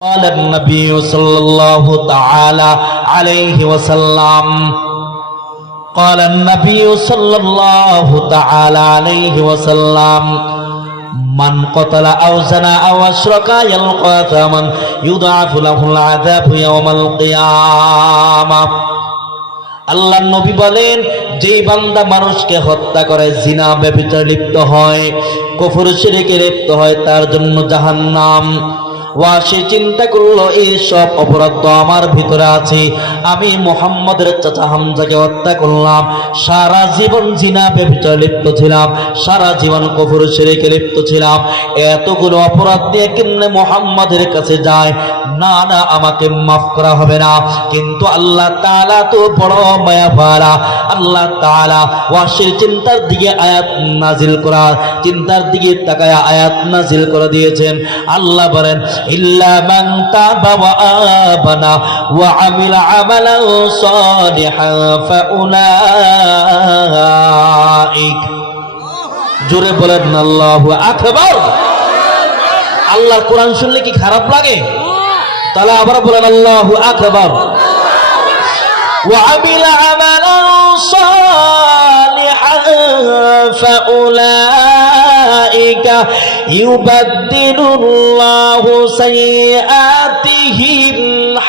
قال النبي صلى الله تعالى عليه وسلم قال النبي صلى الله تعالى عليه وسلم من قتل أو زنى أو أشرك يلقى ثمن يضاعف له العذاب يوم القيامة আল্লাহর নবী বলেন, যেই বান্দা মানুষকে হত্যা করে, জিনা ব্যভিচারে লিপ্ত হয়, কুফর শিরকে লিপ্ত হয়, তার জন্য জাহান্নাম। সে চিন্তা করলো এই সব অপরাধ তো আমার ভিতরে আছে, আমি মুহাম্মদের চাচা হামজাকে হত্যা করলাম, সারা জীবন জিনা ব্যভিচারে লিপ্ত ছিলাম, সারা জীবন কুফর শিরকে লিপ্ত ছিলাম, এতগুলো অপরাধ নিয়ে কেন মুহাম্মদের কাছে যায়? না না, আমাকে মাফ করা হবে না। কিন্তু আল্লাহ তাআলা তো বড় মায়াওয়ালা, আল্লাহ তাআলা ওয়াসির চিন্তার দিকে আয়াত নাজিল করা, চিন্তার দিকে তাকায়া আয়াত নাজিল করে দিয়েছেন। আল্লাহ বলেন, ইল্লা মান তাবা ওয়া আমানা ওয়া আমিলা আমালান সালিহান ফাউলাইক। জোরে বলেন আল্লাহু আকবার। আল্লাহর কোরআন শুনলে কি খারাপ লাগে? তাহলে আবার বলেন আল্লাহু আকবার। ওয়া আমিলা আমালান সালিহান ফাউলাইকা ইউবাদদিলুল্লাহু সাইয়্যাতিহিম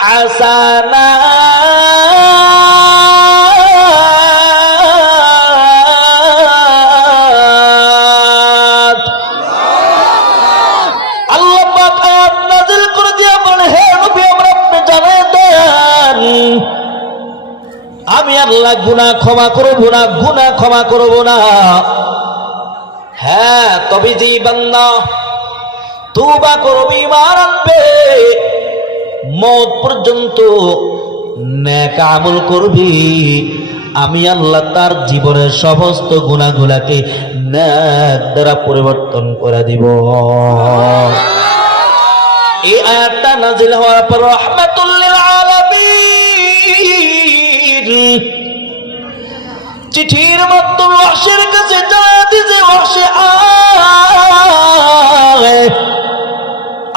হাসানাত। আল্লাহ পাক আয়াত নাযিল করে দিয়া বলেন, হে নবী, আপনি জানায় দেন আমি আল্লাহ গুনাহ ক্ষমা করব না, গুনাহ ক্ষমা করব না। হ্যাঁ, তবে যেই বান্দা তওবা করবে, ঈমান আনবে, মওত পর্যন্ত নেক আমল করবে, আমি আল্লাহ তার জীবনের সমস্ত গুনাহগুলোকে নেক দ্বারা পরিবর্তন করে দিব। এই আয়াতটা নাযিল হওয়ার পর রাহমাতুল লিল আলামিন চিঠির মাধ্যমে ওয়াহশীর কাছে যায় দিছে, ওয়াহশী আয়,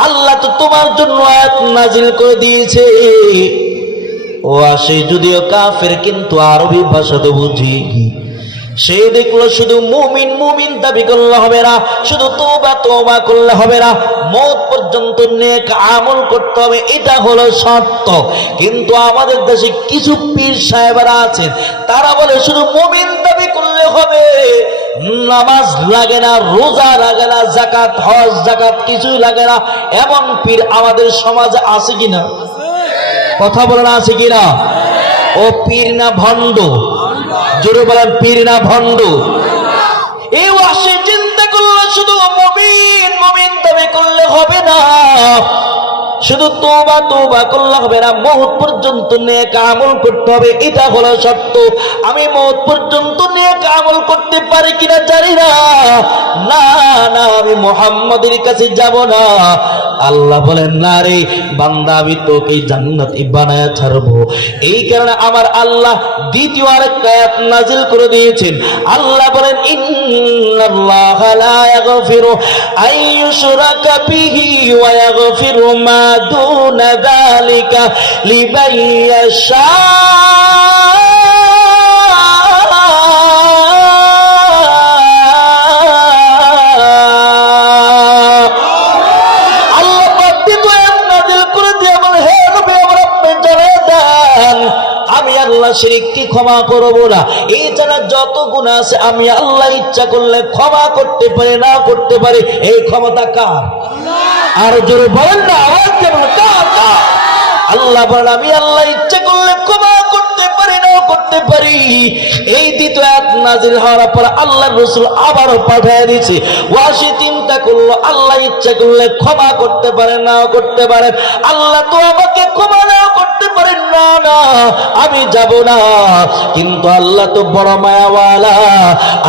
আল্লাহ তো তোমার জন্য আয়াত নাযিল করে দিয়েছে। ওয়াহশী যদিও কাফের, কিন্তু আরবি ভাষা তো বুঝি। সে দেখলো শুধু মুমিন মুমিন দাবি করলে হবে না, শুধু তওবা তওবা করলে হবে না, মওত পর্যন্ত নেক আমল করতে হবে, এটা হলো শর্ত। কিন্তু আমাদের দেশে কিছু পীর সাহেবরা আছেন, তারা বলে শুধু মুমিন দাবি করলে হবে, নামাজ লাগে না, রোজা লাগে না, যাকাত হজ যাকাত কিছুই লাগে না। এমন পীর আমাদের সমাজে আছে কিনা? কথা বলেন, আছে কিনা? ও পীর না ভণ্ড? জোরে বলেন, পীর না ভণ্ড? এই ওয়াহশী চিন্তা করলে শুধু মুমিন মুমিন দাবি করলে হবে না, শুধু তওবা তওবা করলে হবে না, মওত পর্যন্ত নেক আমল করতে হবে, এটা হলো শর্ত। আমি মওত পর্যন্ত নেক আমল করতে পারি কিনা জানি না, না না, আমি মুহাম্মাদের কাছে যাব না। আল্লাহ বলেন, না রে বান্দা, আমি তোকে জান্নাতি বানায়া ছাড়বো। এই কারণে আমার আল্লাহ দ্বিতীয় আরেকটা আয়াত নাযিল করে দিয়েছেন। আল্লাহ বলেন, ইন্নাল্লাহা লা ইয়াগফিরু আইয়ুশরাকা বিহি ওয়া ইয়াগফিরু মা দুনা যালিকা লিমান ইয়াশা। শিরককে ক্ষমা করব না। এই জানা যত গুনাহ আছে আমি আল্লাহ ইচ্ছা করলে ক্ষমা করতে পারি, না করতে পারি। এই ক্ষমতা কার? আর জোরে বলেন না, আওয়াজ কেমন? কার? আল্লাহ বলেন, আমি আল্লাহ ইচ্ছা করলে ক্ষমা করতে পারি, না করতে পারি। এই দ্বিতীয় আয়াত নাযিল হওয়ার পর আল্লাহর রাসূল আবারও পাঠিয়ে দিয়েছে। ওয়াহশী চিন্তা করলো, আল্লাহ ইচ্ছা করলে ক্ষমা করতে পারেন, না করতে পারেন। আল্লাহ তো আমাকে ক্ষমা না করতে পারেন, না না, আমি যাব না। কিন্তু আল্লাহ তো বড় মায়াওয়ালা।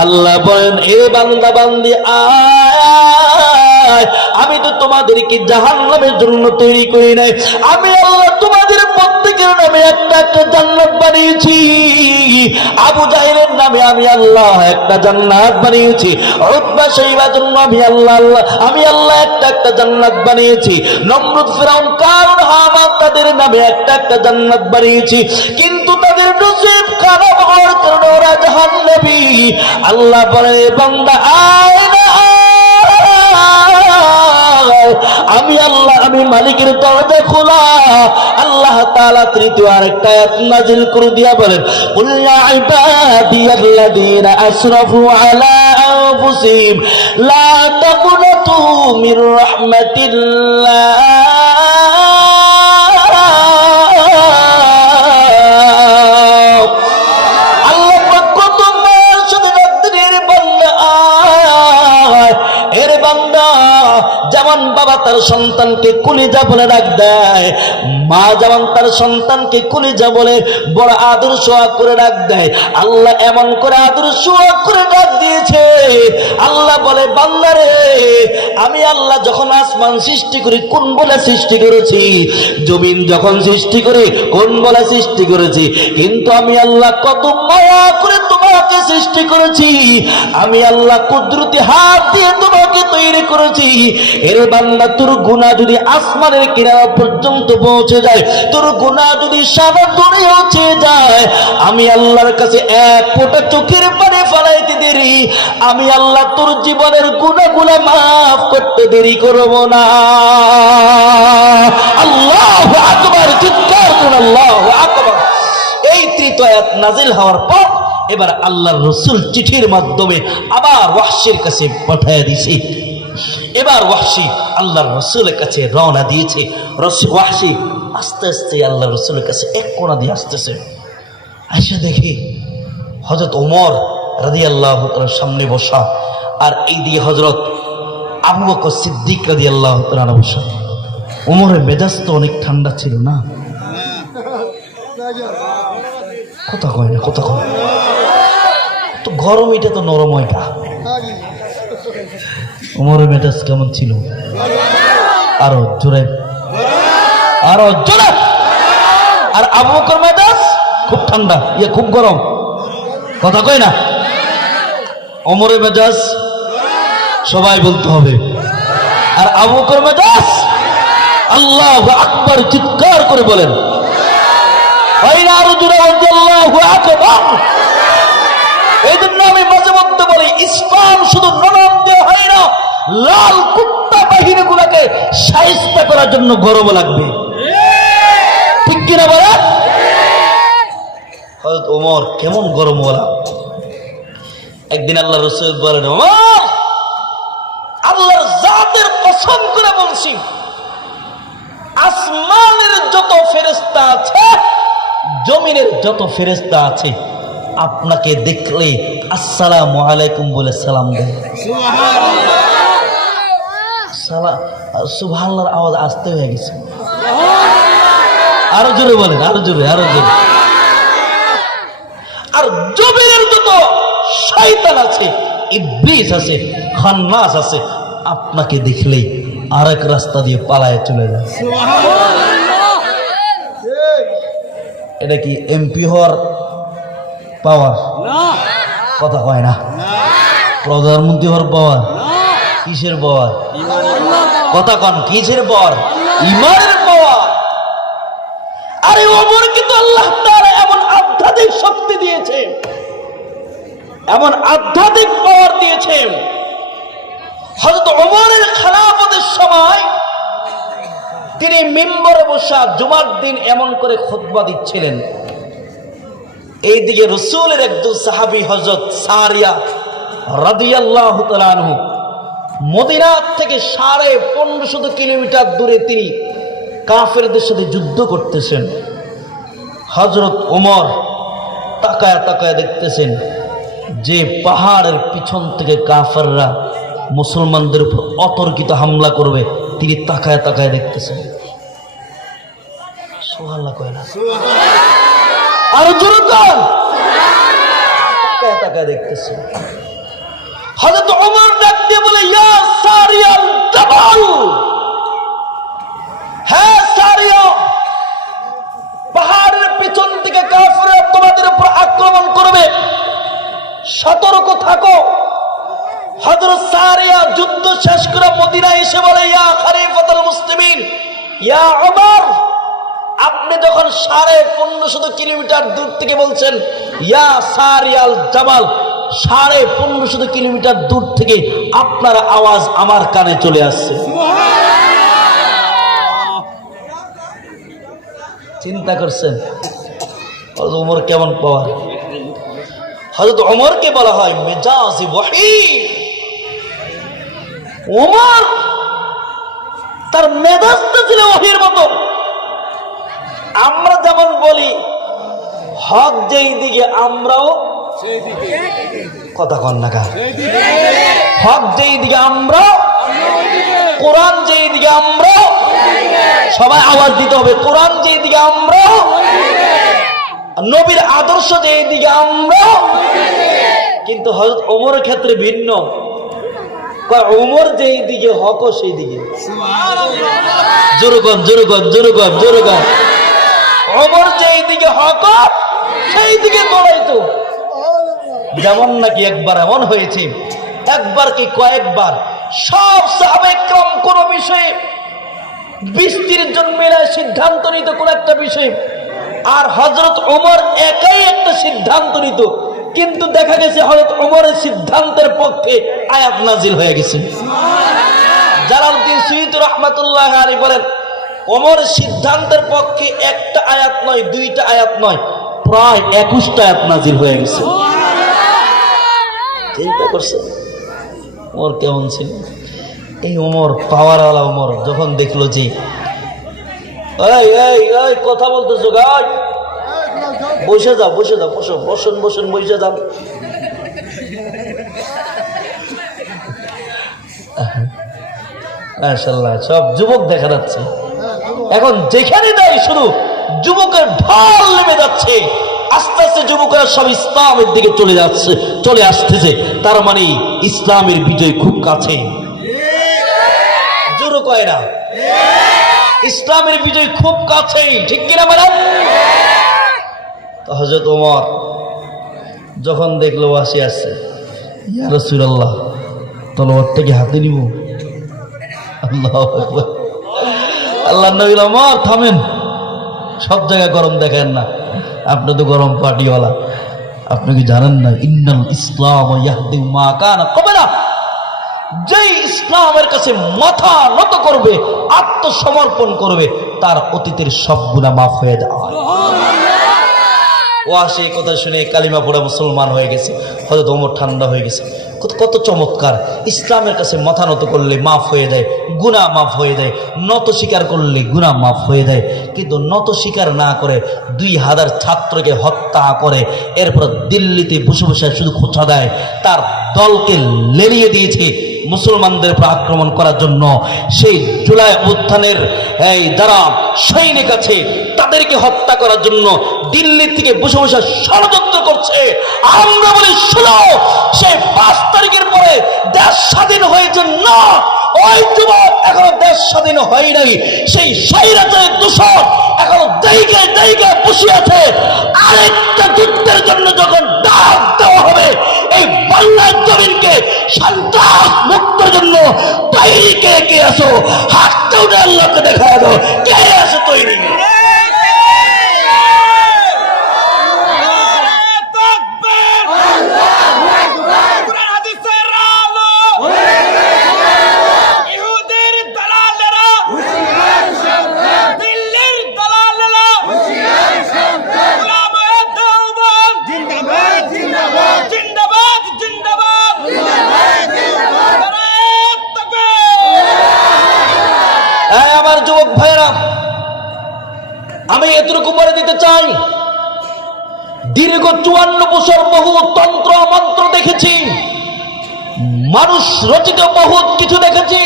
আল্লাহ বলেন, এ বান্দা বান্দি আয়, আমি তো তোমাদেরকে জাহান্নামের জন্য তৈরি করি নাই। আমি আল্লাহ তোমাদের প্রত্যেকের মুনাফিকদের নামে একটা একটা জান্নাত বানিয়েছি, আবু জাহেলের নামে আমি আল্লাহ একটা জান্নাত বানিয়েছি, উতবা শাইবার জন্য আমি আল্লাহ একটা একটা জান্নাত বানিয়েছি, নমরুদ ফিরাউন কারুন হামান তাদের নামে একটা একটা জান্নাত বানিয়েছি, কিন্তু তাদের নসিব খারাপ হওয়ার কারণে ওরা জাহান্নামী। আল্লাহ বলে বান্দা আয় না, আমি আল্লাহ আমি মালিকের দরজা খোলা। আল্লাহ তাআলা তৃতীয় আরেকটা আয়াত নাযিল করে দিয়া বলেন কুল ইয়া ইবাদিয়াল্লাযীনা আসরাফু আলা আনফুসিহিম লা তাকুনাতু মির রাহমাতিল্লাহ যেমন বাবা তার সন্তানকে কলিজা বলে ডাক দেয়, মা যেমন তার সন্তানকে কলিজা বলে বড় আদর সোহাগ করে ডাক দেয়, আল্লাহ এমন করে আদর সোহাগ করে ডাক দিয়েছে। আল্লাহ বলে বান্দারে আমি আল্লাহ যখন আসমান সৃষ্টি করি কোন বলে সৃষ্টি করেছি, জমিন যখন সৃষ্টি করি কোন বলে সৃষ্টি করেছি, কিন্তু আমি আল্লাহ কত মায়া করে তোমাকে সৃষ্টি করেছি, আমি আল্লাহ কুদরতি হাত দিয়ে তোমাকে তৈরি করেছি। এর বান্দা তোর গুনাহ যদি আসমানের কিনারা পর্যন্ত পৌঁছে যায়, তোর গুনাহ যদি সারা দুনিয়া চেয়ে যায়, আমি আল্লাহর কাছে এক ফোঁটা চোখের পানি ফেলাইতে দেরি, আমি আল্লাহ তোর জীবনের গুনাহগুলো মাফ করতে দেরি করব না। আল্লাহু আকবার, চিৎকার করুন আল্লাহু আকবার। এই তৃতীয় আয়াত নাযিল হওয়ার পর এবার আল্লাহর রাসূল চিঠির মাধ্যমে আবার ওয়াহশীর কাছে পাঠিয়ে দিয়েছে। এবার ওয়াহশী আল্লাহর রাসূলের কাছে রওনা দিয়েছে। ওয়াহশী আস্তে আস্তে আল্লাহর রাসূলের কাছে এক কোণা দিয়ে আসতেছে। আয়সা দেখি হযরত ওমর রাদিয়াল্লাহু তাআলার সামনে বসা, আর এই দিকে হযরত আবু বকর সিদ্দিক রাদিয়াল্লাহু তাআলা বসা। ওমরের মেজাজ তো অনেক ঠান্ডা ছিল না, কথা কয় না, কথা কয় তো গরম, এটা তো নরম এটা। ওমরের মেজাজ কেমন ছিল? আরো জোরে, আরো জোরে। আর আবু বকর মেজাজ খুব ঠান্ডা, ইয়ে খুব গরম, কথা কয় না। ওমরের মেজাজ সবাই বলতে হবে, আর আবু বকর মেজাজ আল্লাহু আকবার, চিৎকার করে বলেন আরো জোরে আল্লাহু আকবার। এই জন্য আমি মাঝে মধ্যে বলি ইসলাম শুধু নরম দিয়ে হয় না, লাল কুত্তা বাহিনী গুলাকে শায়েস্তা করার জন্য গরম লাগবে, ঠিক কিনা বলে? হযরত ওমর কেমন গরম বলা। একদিন আল্লাহ রাসূল বলেন ওমর আল্লাহর জাতের কসম করে বলছি আসমানের যত ফেরেশতা আছে জমিনের যত ফেরেশতা আছে আপনাকে দেখলে আসসালামু আলাইকুম বলে সালাম দেয়। সুবহানাল্লাহর আওয়াজ আসতে হয়ে গেছে, আরো জোরে বলেন, আরো জোরে, আরো জোরে। আর জমিনের যত শয়তান আছে, ইবলিস আছে, খান্নাস আছে, আপনাকে দেখলেই আরেক রাস্তা দিয়ে পালায় চলে যায়। এটা কি এমপি হওয়ার পাওয়ার? কথা কয় না। প্রধানমন্ত্রী হওয়ার পাওয়ার? কিসের পাওয়ার? কথা কন, কিসের পাওয়ার? ঈমানের পাওয়ার। আরে ওমর কিন্তু আল্লাহ তাআলা এমন আধ্যাত্মিক শক্তি দিয়েছে, এমন আধ্যাত্মিক পাওয়ার দিয়েছে। হযরত ওমরের খেলাফতের সময় তিনি মিম্বরে বসা জুমার দিন এমন করে খুতবা দিচ্ছিলেন, এইদিকে রাসূলের একজন সাহাবী হযরত সারিয়া রাদিয়াল্লাহু তাআলা আনহু মদিনা থেকে 1550 কিলোমিটার দূরে তিনি কাফেরদের সাথে যুদ্ধ করতেছেন। হযরত ওমর তাকায় তাকায় দেখতেছেন যে পাহাড়ের পিছন থেকে কাফেররা মুসলমানদের উপর অতর্কিত হামলা করবে, তিনি তাকায় তাকায় দেখতেছেন। সুবহানাল্লাহ কয় না, আরো জোরে কর। তাকায় তাকায় দেখতেছেন। হযরত ওমর ডাক দিয়ে বলে ইয়া সারিয়াল জাবাল, হ্যাঁ সারিয়া, পাহাড় সতর্ক থাকো। হযরত সারিয়া যুদ্ধ শেষ করে মদিনায় এসে বলে, ইয়া খলিফাতুল মুসলিমিন, ইয়া ওমর, আপনি যখন 1550 কিলোমিটার দূর থেকে বলছেন ইয়া সারিয়াল জামাল, 1550 কিলোমিটার দূর থেকে আপনার আওয়াজ আমার কানে চলে আসছে। চিন্তা করছেন হযরত ওমর কেমন পাওয়ার। হযরত ওমরকে বলা হয় মেজাজি ওহী। ওমর তার মেজাজটা ছিল ওহীর মতো। আমরা যেমন বলি হক যেই দিকে আমরাও সেই দিকে, কথা কন না কার, হক যেই দিকে আমরা, কোরআন যেই দিকে আমরা, সবাই আওয়াজ দিতে হবে, কোরআন যেই দিকে আমরা, নবীর আদর্শ যেই দিকে আমরা। কিন্তু হযরত ওমরের ক্ষেত্রে ভিন্ন। ওমর যেই দিকে হক সেই দিকে। জোরগণ জোরগণ জোরগণ জোরগণ। ওমর যেই দিকে হক সেই দিকে দৌড়াইতো। যেমন নাকি একবার এমন হয়েছে, একবার কি কয়েকবার, সব সাহাবায়ে কেরাম কোন বিষয়ে 20-30 জন মিলে সিদ্ধান্ত নিত কোন একটা বিষয়ে, আর হযরত ওমর একাই একটা সিদ্ধান্ত নিত। কিন্তু দেখা গেছে হযরত ওমরের সিদ্ধান্তের পক্ষে আয়াত নাজিল হয়ে গেছে। জালালউদ্দিন সুয়ুতী রাহমাতুল্লাহ আলাইহি বলেন, ওমরের সিদ্ধান্তের পক্ষে একটা আয়াত নয়, 2টা আয়াত নয়, প্রায় 21টা আয়াত নাজিল হয়ে গেছে। চিন্তা করছে ওমর কেমন ছিল। এই ওমর, পাওয়ারওয়ালা ওমর, যখন দেখলো যে এই এই এই কথা বলতেছো গাই, বসে যাও বসে যাও, বসো, বসুন বসুন, বসে যাও। মাশাআল্লাহ, সব যুবক দেখা যাচ্ছে এখন, যেখানে যাই শুধু যুবকের ঢল নেমে যাচ্ছে। আস্তে আস্তে যুবকেরা সব ইসলামের দিকে চলে যাচ্ছে, চলে আসতেছে। তার মানে ইসলামের বিজয় খুব কাছে। জোর কয় না, ইসলামের বিজয় খুব কাছে, ঠিক কিনা ম্যাডাম? তো হযরত ওমর যখন দেখলো আসি আসছে, ইয়া রাসূলুল্লাহ, তলোয়ারটা কি হাতে নিব? আল্লাহু আকবার। আল্লাহর নবী, ওমর থামেন, সব জায়গায় গরম দেখেন না, আপনি তো গরম পার্টিওয়ালা। আপনি কি জানেন না, ইন্নাল ইসলাম ইয়াহদি মা কানা ক্বাবলা, যেই ইসলামের কাছে মাথা নত করবে, আত্মসমর্পণ করবে, তার অতীতের সব গুনাহ মাফ হয়ে যায়। ও আসে এই কথা শুনে কালিমা পড়া মুসলমান হয়ে গেছে। হযরত ওমর ঠান্ডা হয়ে গেছে। কত চমৎকার! ইসলামের কাছে মাথা নত করলে মাফ হয়ে যায়, গুনাহ মাফ হয়ে যায়। নত স্বীকার করলে গুনাহ মাফ হয়ে যায়। কিন্তু নত স্বীকার না করে 2000 ছাত্রকে হত্যা করে, এরপর দিল্লিতে বসে বসে শুধু খোঁচা দেয়। তার দলকে লেলিয়ে দিয়েছে মুসলমানদের উপর আক্রমণ করার জন্য। সেই জুলাই উত্থানের এই যারা সৈনিক আছে, তাদেরকে হত্যা করার জন্য দিল্লি থেকে বসে বসে ষড়যন্ত্র করছে। আমরা বলি শোনো, সেই 5 তারিখের পরে দেশ স্বাধীন হয়েছে না, ওই যুবক এখনো দেশ স্বাধীন হয় নাই। সেই স্বৈরাচারের দূষণ এখনো জায়গায় বসে আছে। আরেকটা যুদ্ধের জন্য যখন ডাক দেওয়া হবে, এই বাংলার জমিনকে সন্ত্রাস মুক্তের জন্য তৈরি কে আসো, হাতটা উঠে আল্লাহকে দেখা দাও, কে আসো তৈরি। যুবক ভাইরা, আমি এতটুকু বলে দিতে চাই, দীর্ঘ 54 বছর বহু তন্ত্র মন্ত্র দেখেছি, মানুষ রচিত বহু কিছু দেখেছি।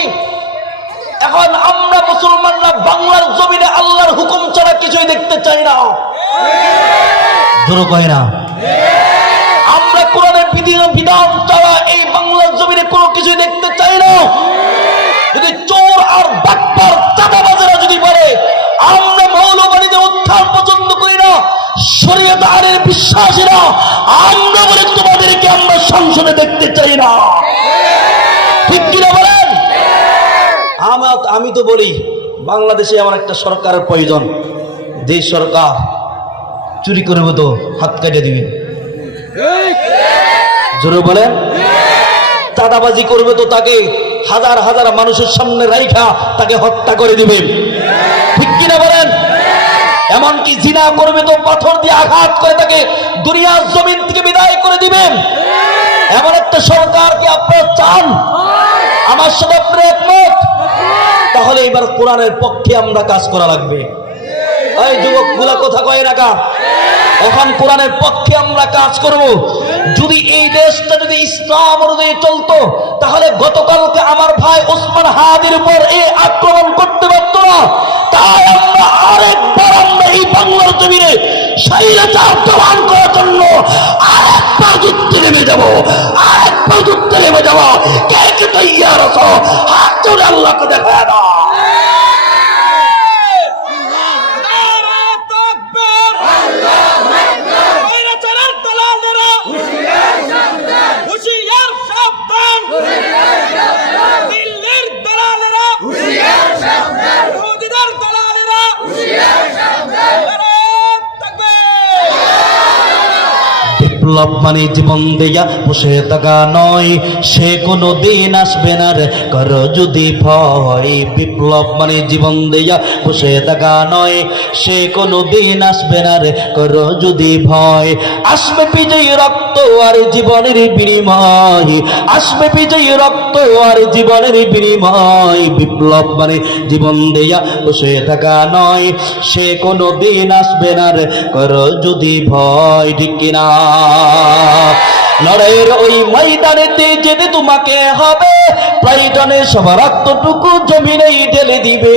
এখন আমরা মুসলমানরা বাংলার জমিনে আল্লাহর হুকুম ছাড়া কিছুই দেখতে চাই না। জোর কয় না, আমরা কোরআনের বিধান ছাড়া এই বাংলার জমিনে কোনো কিছুই দেখতে চাই না। যদি চোর আর বাটপার চাঁদাবাজেরা যদি বলে আমরা মৌলবাদীদের উত্থান পছন্দ করি না, শরীয়ত আইনের বিশ্বাসীরা আমরা বলে তোমাদেরকে আমরা সংসদে দেখতে চাই না, ঠিক কিনা বলেন? আমি তো বলি বাংলাদেশে আমার একটা সরকারের প্রয়োজন, যে সরকার চুরি করবে তো হাত কেটে দিবে, জোরে বলেন, চাঁদাবাজি করবে তো তাকে হাজার হাজার মানুষের সামনে রাইখা তাকে হত্যা করে দিবে, ঠিক কিনা বলেন? এমনকি জিনা করবে তো পাথর দিয়ে আঘাত করে তাকে দুনিয়ার জমিন থেকে বিদায় করে দিবেন। এমন একটা সরকার কি আপনারা চান? আমার সাথে আপনারা একমত? তাহলে এবার কোরআনের পক্ষে আমরা কাজ করা লাগবে। এই যুবকগুলা কথা কয় না কা? এখন কোরআনের পক্ষে আমরা কাজ করব। যদি এই দেশটা যদি ইসলাম অনুযায়ী চলতো তাহলে গতকালকে আমার ভাই ওসমান হাদির উপর এই আক্রমণ করতে পারত না। তাই আমরা আরেকবার আমরা এই বাংলার জমিনে স্বৈরাচার দমন করার জন্য আরেকবার যুদ্ধে নেমে যাব, আরেকবার যুদ্ধে নেমে যাব। কে কে তৈয়ার আছো? হাত জোড়ে আল্লাহকে দেখা দাও। বিপ্লব মানে জীবন দেয়া বসে থাকা নয়, সে কোনো দিন আসবে না রে করো যদি ভয়। বিপ্লব মানে জীবন দেয়া বসে থাকা নয়, সে কোনো দিন আসবে না রে করো যদি ভয়। আসবে বিজয়ী রক্ত আর জীবনের বিনিময়, আসবে বিজয়ী রক্ত আর জীবনের বিনিময়। বিপ্লব মানে জীবন দেয়া বসে থাকা নয়, সে কোনো দিন আসবে না রে করো যদি ভয়, ঠিক কিনা? লড়াইয়ের ওই ময়দানেতে যেতে তোমাকে হবে, প্রয়োজনে সবার রক্তটুকু জমিনেই ঢেলে দিবে,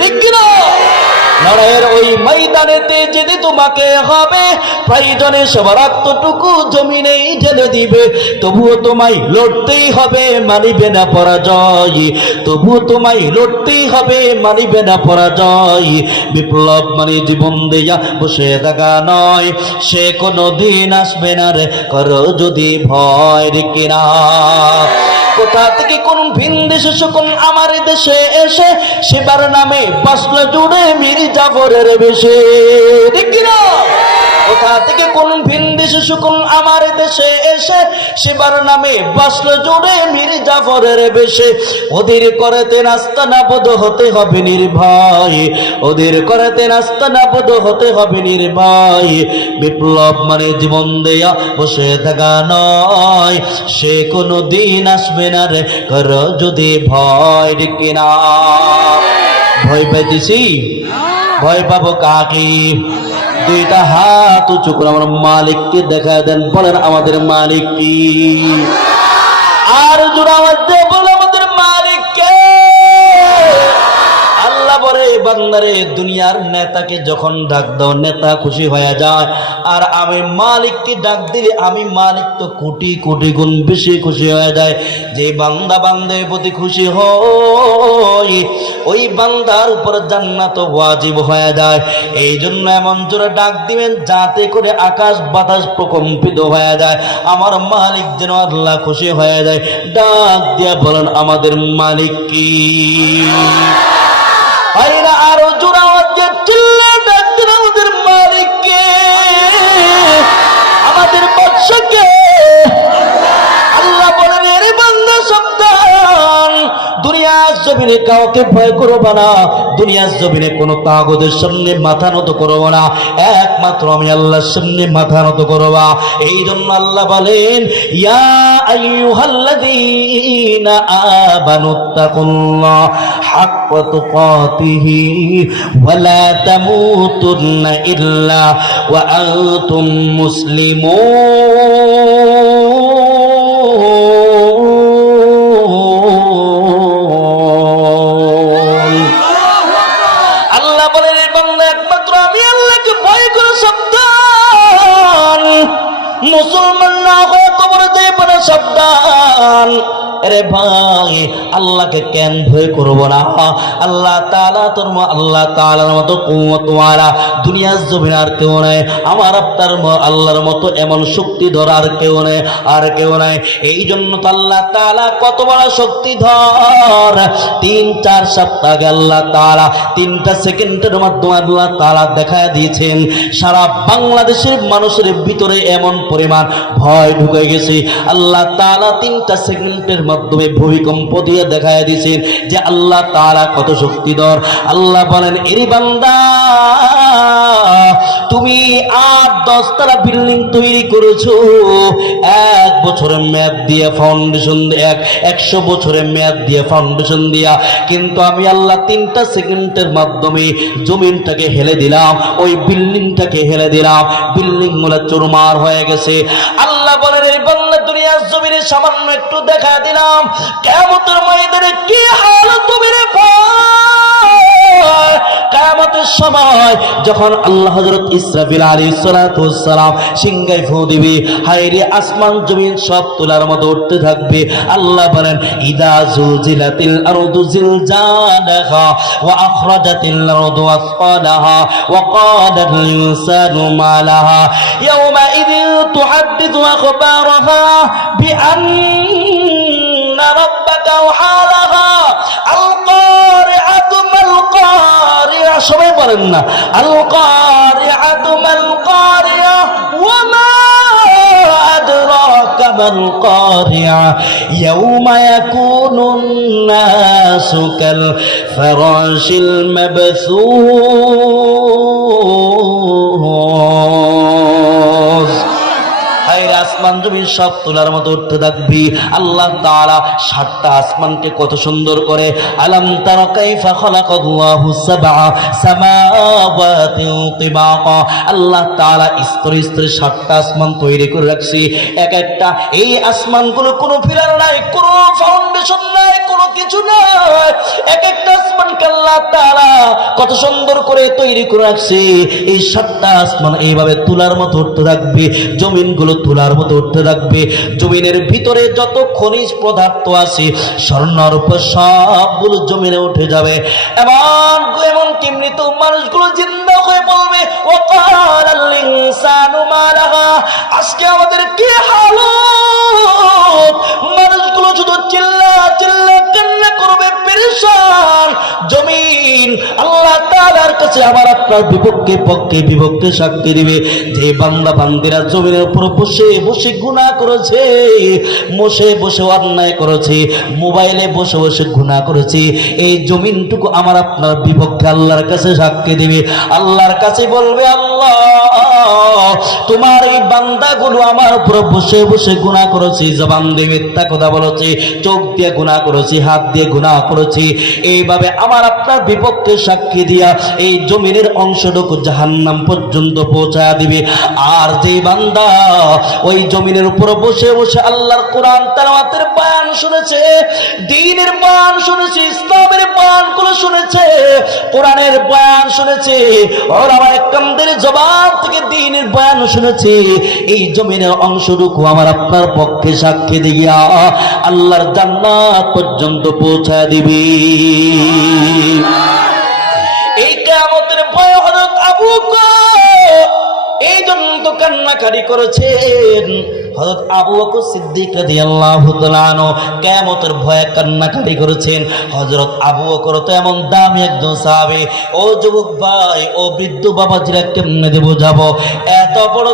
ঠিক কিনা? লড়াইয়ের ওই ময়দানেতে যেতে তোমাকে হবে, প্রয়োজনে সবার রক্তটুকু জমিনেই ঢেলে দিবে। তবুও তোমায় লড়তেই হবে, মানিবে না পরাজয়। তবুও তোমায় লড়তেই হবে, মানিবে না পরাজয়। বিপ্লব মানে জীবন দেয়া বসে থাকা নয়, সে কোনো দিন আসবে না রে করো যদি ভয়, ঠিক কিনা? কোথা থেকে কোন ভিন দেশে সকল আমার দেশে এসে সেবার নামে বাসলো জুড়ে মির জাফরের বেশে, ঠিক কিনা? কোথা থেকে কোন ভিন দেশে সকল আমার দেশে এসে সেবার নামে বাসলো জুড়ে মির জাফরের বেশে। ওদের করেতে নাস্তা নাবদ হতে হবে নির্ভয়, ওদের করেতে নাস্তা নাবদ হতে হবে নির্ভয়। বিপ্লব মানে জীবন দেয়া বসে থাকা নয়, সে কোনো দিন আসবে না রে করো যদি ভয়, ঠিক কিনা? ভয় পাইতেছি? ভয় পাবো কাকে? দুইটা হাত উঁচু করে আমার মালিককে দেখা দেন, বলেন আমাদের মালিক কি? আর জোরে আওয়াজ দিয়ে বলে আমাদের মালিক কে? আল্লাহ বলে বান্দারে দুনিয়ার নেতাকে যখন ডাক দাও নেতা খুশি হয়ে যায়, আর আমি মালিককে ডাক দিলে আমি মালিক তো কোটি কোটি গুণ বেশি খুশি হয়ে যায়। যে বান্দা বান্দার প্রতি খুশি হয় ওই বান্দার উপর জান্নাত ওয়াজিব হয়ে যায়। এই জন্য এমন জোরে ডাক দিবেন যাতে করে আকাশ বাতাস প্রকম্পিত হয়ে যায়, আমার মালিক যেন আল্লাহ খুশি হয়ে যায়। ডাক দিয়া বলেন আমাদের মালিক কি? আইনা আরো জোরে আওয়াজ দিয়ে চিল্লে ডাক দিন আমাদের মালিক কে? আমাদের বাদশাকে। আল্লাহ বলেন এর বান্দা সাবধান, দুনিয়ার জমিনে কাউকে ভয় করবা না, দুনিয়ার জমিনে কোনো তাগুতের সামনে মাথা নত করবো না, একমাত্র আমি আল্লাহর সামনে মাথা নত করবা। এই জন্য আল্লাহ বলেন ইয়া আইয়ুহাল্লাযীনা আমানুত্তাকুল্লাহ হাক্কা তুকাতিহি ওয়া লা তামুতুন্না ইল্লা ওয়া আনতুম মুসলিমুন। আল্লাহ বলেন এই বান্দা একমাত্র আমি আল্লাহকে ভয় করে সাবধান, মুসলমান না হয়ে কবরে যেতে পারে সাবধান। আরে ভাই আল্লাহকে কেন ভয় করব না? আল্লাহ তাআলা আল্লাহ তাআলার মতো কুওয়াতওয়ালা দুনিয়ার জমিনে আর কেউ নাই। আমার আপনার আল্লাহর মতো এমন শক্তি ধরার কেউ নেই, আর কেউ নাই। এই জন্য তো আল্লাহ তাআলা কত বড় শক্তিধর। 3-4 সপ্তাহ আগে আল্লাহ তাআলা 3টা সেকেন্ডের মাধ্যমে আল্লাহ তাআলা দেখায় দিয়েছেন সারা বাংলাদেশের মানুষের ভিতরে এমন পরিমাণ ভয় ঢুকে গেছে। আল্লাহ তাআলা 3টা সেকেন্ডের মাধ্যমে ভূমিকম্প দিয়ে দেখায় দিয়েছেন যে আল্লাহ তাআলা কত শক্তিধর। আল্লাহ বলেন, এরি বান্দা তুমি 8-10 তলা বিল্ডিং তৈরি করেছো 1 বছরের মেয়াদ দিয়ে ফাউন্ডেশন, 100 বছরের মেয়াদ দিয়ে ফাউন্ডেশন দিয়া, কিন্তু আমি আল্লাহ 3টা সেকেন্ডের মাধ্যমে জমিনটাকে হেলে দিলাম, ওই বিল্ডিংটাকে হেলে দিলাম, বিল্ডিং গুলো চুরমার হয়ে গেছে। আল্লাহ বলেন, এই বান্দা দুনিয়ার জমিনে সামান্য একটু দেখা দিলাম, কিয়ামতের ময়দানে কি হাল তুমি রে ভাই? কিয়ামতের সময় যখন আল্লাহ হযরত ইসরাফিল আলাইহিস সালাতু ওয়াস সালাম সিংহায় ফু দিবে, হায়রে আসমান জমিন সব তুলার মতো উঠতে থাকবে। আল্লাহ বলেন, ইদা জুলজিলাতিল আরদু জিলজালাহা ওয়া আখরাজাতিল আরদু আসফালাহা ওয়া ক্বালাল ইনসানু মা লাহা ইয়াওমা ইযিন তুহাদ্দিথু আখবারাহা বিআন্না রাব্বাকা ওয়াহালাহা আল কারিআতু মাল কারিআ। সবাই বলেন না, আল কারিআতু মাল কারিআ ওয়া মা আদরাকা মাল কারিআ ইয়াওমা ইয়াকুনুন নাসু কাল ফারাশিল মাবসুস। আসমান জমিন সব তুলার মতো উঠতে থাকবি। আল্লাহ তাআলা 7টা আসমানকে কত সুন্দর করে, আলাম তারা কাইফা খালাকাল্লাহু সাবআ সামাওয়াতিন তিবাকা, আল্লাহ তাআলা স্তরে স্তরে 7টা আসমান তৈরি করে রাখছে। এক একটা এই আসমানগুলো কোনো পিলার নাই, কোনো ফাউন্ডেশন নাই, কোনো কিছু নাই। এক একটা আসমানকে আল্লাহ তাআলা কত সুন্দর করে তৈরি করে রাখছে। এই 7টা আসমান এইভাবে তুলার মতো উঠতে থাকবে, জমিনগুলো তুলার মতো উঠতে থাকবে। জমিনের ভিতরে যত খনিজ পদার্থ আছে স্বর্ণ রূপে সবগুলো জমিনে উঠে যাবে। এমন কেমনি তো মানুষগুলো জিন্দা হয়ে বলবে, ও ক্বালাল ইনসানু মা লাহা, আজকে আমাদের কি হালত। মানুষগুলো শুধু চিল্লা চিল্লা কান্না করবে, পেরেশান। জমিন আল্লাহ তাআলার কাছে আমার আপনার বিপক্ষে পক্ষে বিভক্তি সাক্ষী দিবে যে বান্দা বান্দিরা জমিনের উপর বসে বসে গুনাহ করেছে, বসে বসে অন্যায় করেছে, মোবাইলে বসে বসে গুনাহ করেছে, এই জমিনটুকু আমার আপনার বিপক্ষে আল্লাহর কাছে সাক্ষী দিবে। আল্লাহর কাছে বলবে, আল্লাহ তোমার এই বান্দাগুলো আমার উপর বসে বসে গুনাহ করেছে, জবান দিয়ে মিথ্যা কথা বলেছে, চোখ দিয়ে গুনাহ করেছে, হাত দিয়ে গুনাহ করেছে, এইভাবে আমার আপনার বিপক্ষে সাক্ষী দিয়া এই জমিনের অংশটুকু জাহান্নাম পর্যন্ত পৌঁছায়া দিবে। আর যে বান্দা ওই জমিনের উপর বসে বসে আল্লাহর কোরআন তেলাওয়াতের বয়ান শুনেছে, দ্বীনের বয়ান শুনেছে, ইসলামের বয়ানগুলো শুনেছে, কোরআনের বয়ান শুনেছে, ওলামায়ে কেরামদের জবান থেকে দ্বীনের বয়ান শুনেছে, এই জমিনের অংশটুকু আমার আপনার পক্ষে সাক্ষী দিয়া আল্লাহর জান্নাত পর্যন্ত পৌঁছায় দিবে। এই কিয়ামতের ভয় হযরত আবু বকর এই জন্য তো কান্নাকারি করেছেন। হযরত আবু বকর সিদ্দিক রাদিয়াল্লাহু তাআলা আনহু কিয়ামতের ভয়ে কান্নাকারি করেছেন। হযরত আবু বকর তো এমন দামি একজন সাহাবী। ও যুবক ভাই, ও বৃদ্ধ বাবাজিরা কেমনে দেব যাব, এত বড়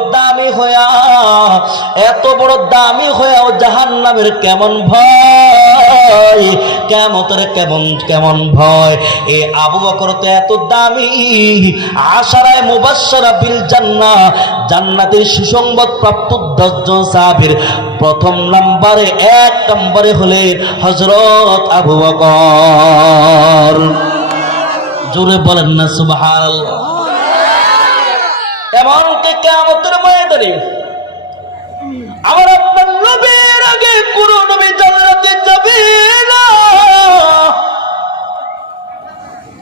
দামি হয়াও জাহান্নামের কেমন ভয়, কিয়ামতের কেমন ভয়। এই আবু বকর তো এত দামি, আশারায়ে মুবাশশারা বিল জান্নাহ, জান্নাতের সুসংবাদ প্রাপ্ত 10 জন সাহাবীর প্রথম নম্বরে 1 নম্বরে হলেন হযরত আবু বকর। জোরে বলেন না সুবহানাল্লাহ। এমনকি কিয়ামতের ময়দানে আমার আপনার নবীর আগে কোন নবী জান্নাতে যাবে না।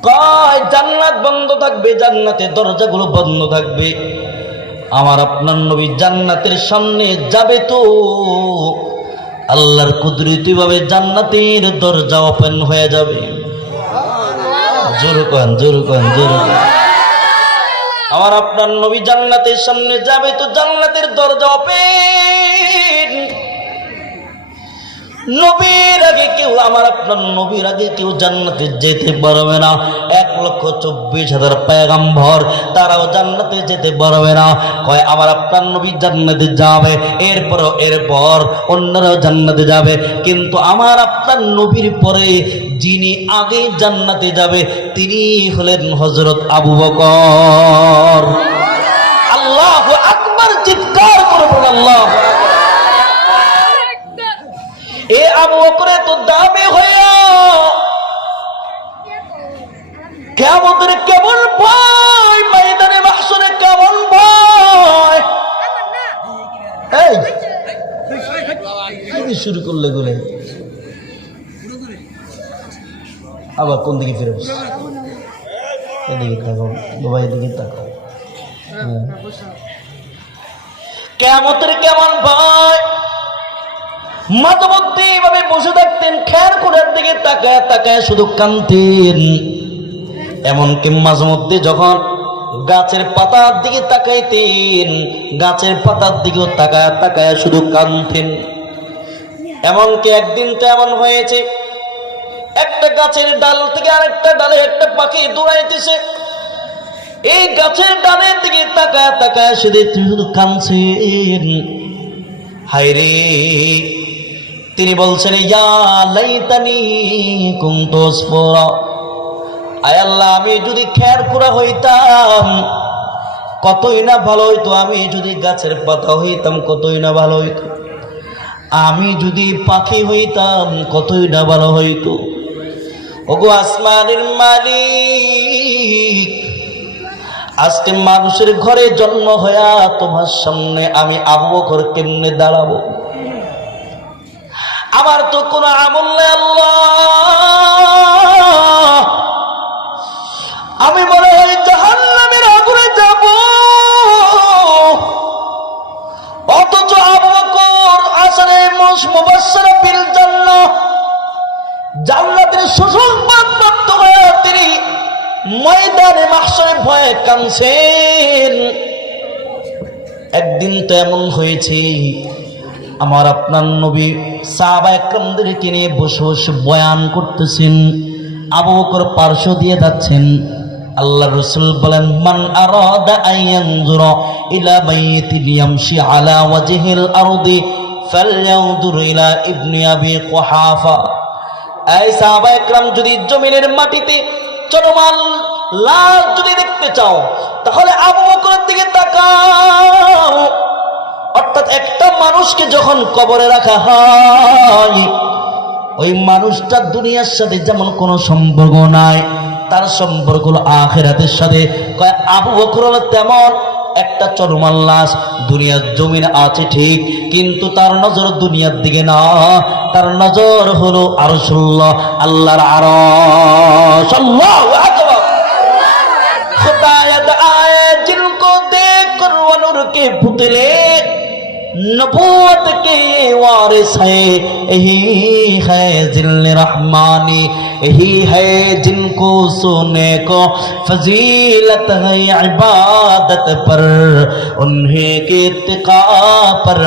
কয় জান্নাত বন্ধ থাকবে, জান্নাতের দরজাগুলো বন্ধ থাকবে। আমার আপনার নবী জান্নাতের সামনে যাবে তো আল্লাহর কুদরতি ভাবে জান্নাতের দরজা ওপেন হয়ে যাবে। জোর করেন, জোর করেন, জোর করেন। আমার আপনার নবী জান্নাতের সামনে যাবে তো জান্নাতের দরজা ওপেন। নবীর আগে কেউ, আমার আপনার নবীর আগে কেউ জান্নাতে যেতে পারবে না। 1,24,000 পয়গম্বর তারাও জান্নাতে যেতে পারবে না। কয় আমার আপনার নবী জান্নাতে যাবে, এরপর অন্যরাও জান্নাতে যাবে, কিন্তু আমার আপনার নবীর পরে যিনি আগে জান্নাতে যাবে তিনি হলেন হযরত আবু বকর। আল্লাহু আকবার, চিৎকার করে বলেন আল্লাহু আকবার। এ আবু বকরে তো দামি হইয়া কিয়ামতের কেমন ভয়, ময়দানে মাহশরে কেমন ভয়। এই শুরু করলে গুলে আবার কোন দিকে ফিরে এদিকে তাকাও বাবা, এদিকে তাকাও। কিয়ামতের কেমন ভয়। মাঝে মধ্যে এইভাবে বসে থাকতেন, খেয়ার কোণের দিকে তাকায় তাকায় শুধু কাঁদতেন। এমনকি মাঝে মধ্যে যখন গাছের পাতার দিকে তাকাইতেন, গাছের পাতার দিকেও তাকায় তাকায় শুধু কাঁদতেন। এমনকি একদিন তো এমন হয়েছে, একটা গাছের ডাল থেকে আরেকটা ডালে একটা পাখি দৌড়াইতেছে, এই গাছের ডালের দিকে তাকায় তাকায় শুধু কাঁদছেন। হায়রে, তিনি বলছেন ইয়া লাইতানি কুনতু আসফরা, আয় আল্লাহ আমি যদি খের কুড়া হইতাম কতই না ভালো হইতো, আমি যদি গাছের পাতা হইতাম কতই না ভালো হইতো, আমি যদি পাখি হইতাম কতই না ভালো হইতো। ওগো আসমানের মালিক, আজকে মানুষের ঘরে জন্ম হইয়া তোমার সামনে আমি আবু বকর কেমনে দাঁড়াবো? আমার তো কোনো আমল নেই আল্লাহ, আমি মনে হয় জাহান্নামের আগুনে যাব। অথচ আবু বকর আসলে মুবাশশারা বিল জান্নাহ, জান্নাতের সুসংবাদ প্রাপ্ত হয়ে তিনি ময়দানে মাহশরে ভয়ে কাঁদছেন। একদিন তো এমন হয়েছে, আমার আপনার নবী সাহাবায়ে কেরামদেরকে নিয়ে বসে বসে বয়ান করতেছেন, আবু বকর পার্শ্ব দিয়ে যাচ্ছেন। আল্লাহ রাসূল বলেন মান আরাদা আন ইয়ানজুরা ইলা বাইতিন ইয়ামশি আলা ওয়াজহিল আরদি ফালইয়ানজুর ইলা ইবনে আবি কুহাফা। এই সাহাবায়ে কেরাম যদি জমিনের মাটিতে চলমান লাশ যদি দেখতে চাও তাহলে আবু বকরের দিকে তাকাও। অর্থাৎ একটা মানুষকে যখন কবরে রাখা হয়, ওই মানুষটা দুনিয়ার সাথে যেমন কোনো সম্পর্ক নাই, তার সম্পর্ক হলো আখিরাতের সাথে। কয় আবু বকর হলো তেমন একটা চলমান লাশ, দুনিয়ার জমিন আছে ঠিক, কিন্তু তার নজর দুনিয়ার দিকে না, তার নজর হলো আরশুল্লাহ, আল্লাহর আরশ। আল্লাহু আকবার। खुदायत आए जिनको देख कर वो नूर के पुतले नबूवत के वारिस है, यही है जिल्ल रहमानी, यही है जिनको सोने को फजीलत है इबादत पर, उन्हीं के इत्तिका पर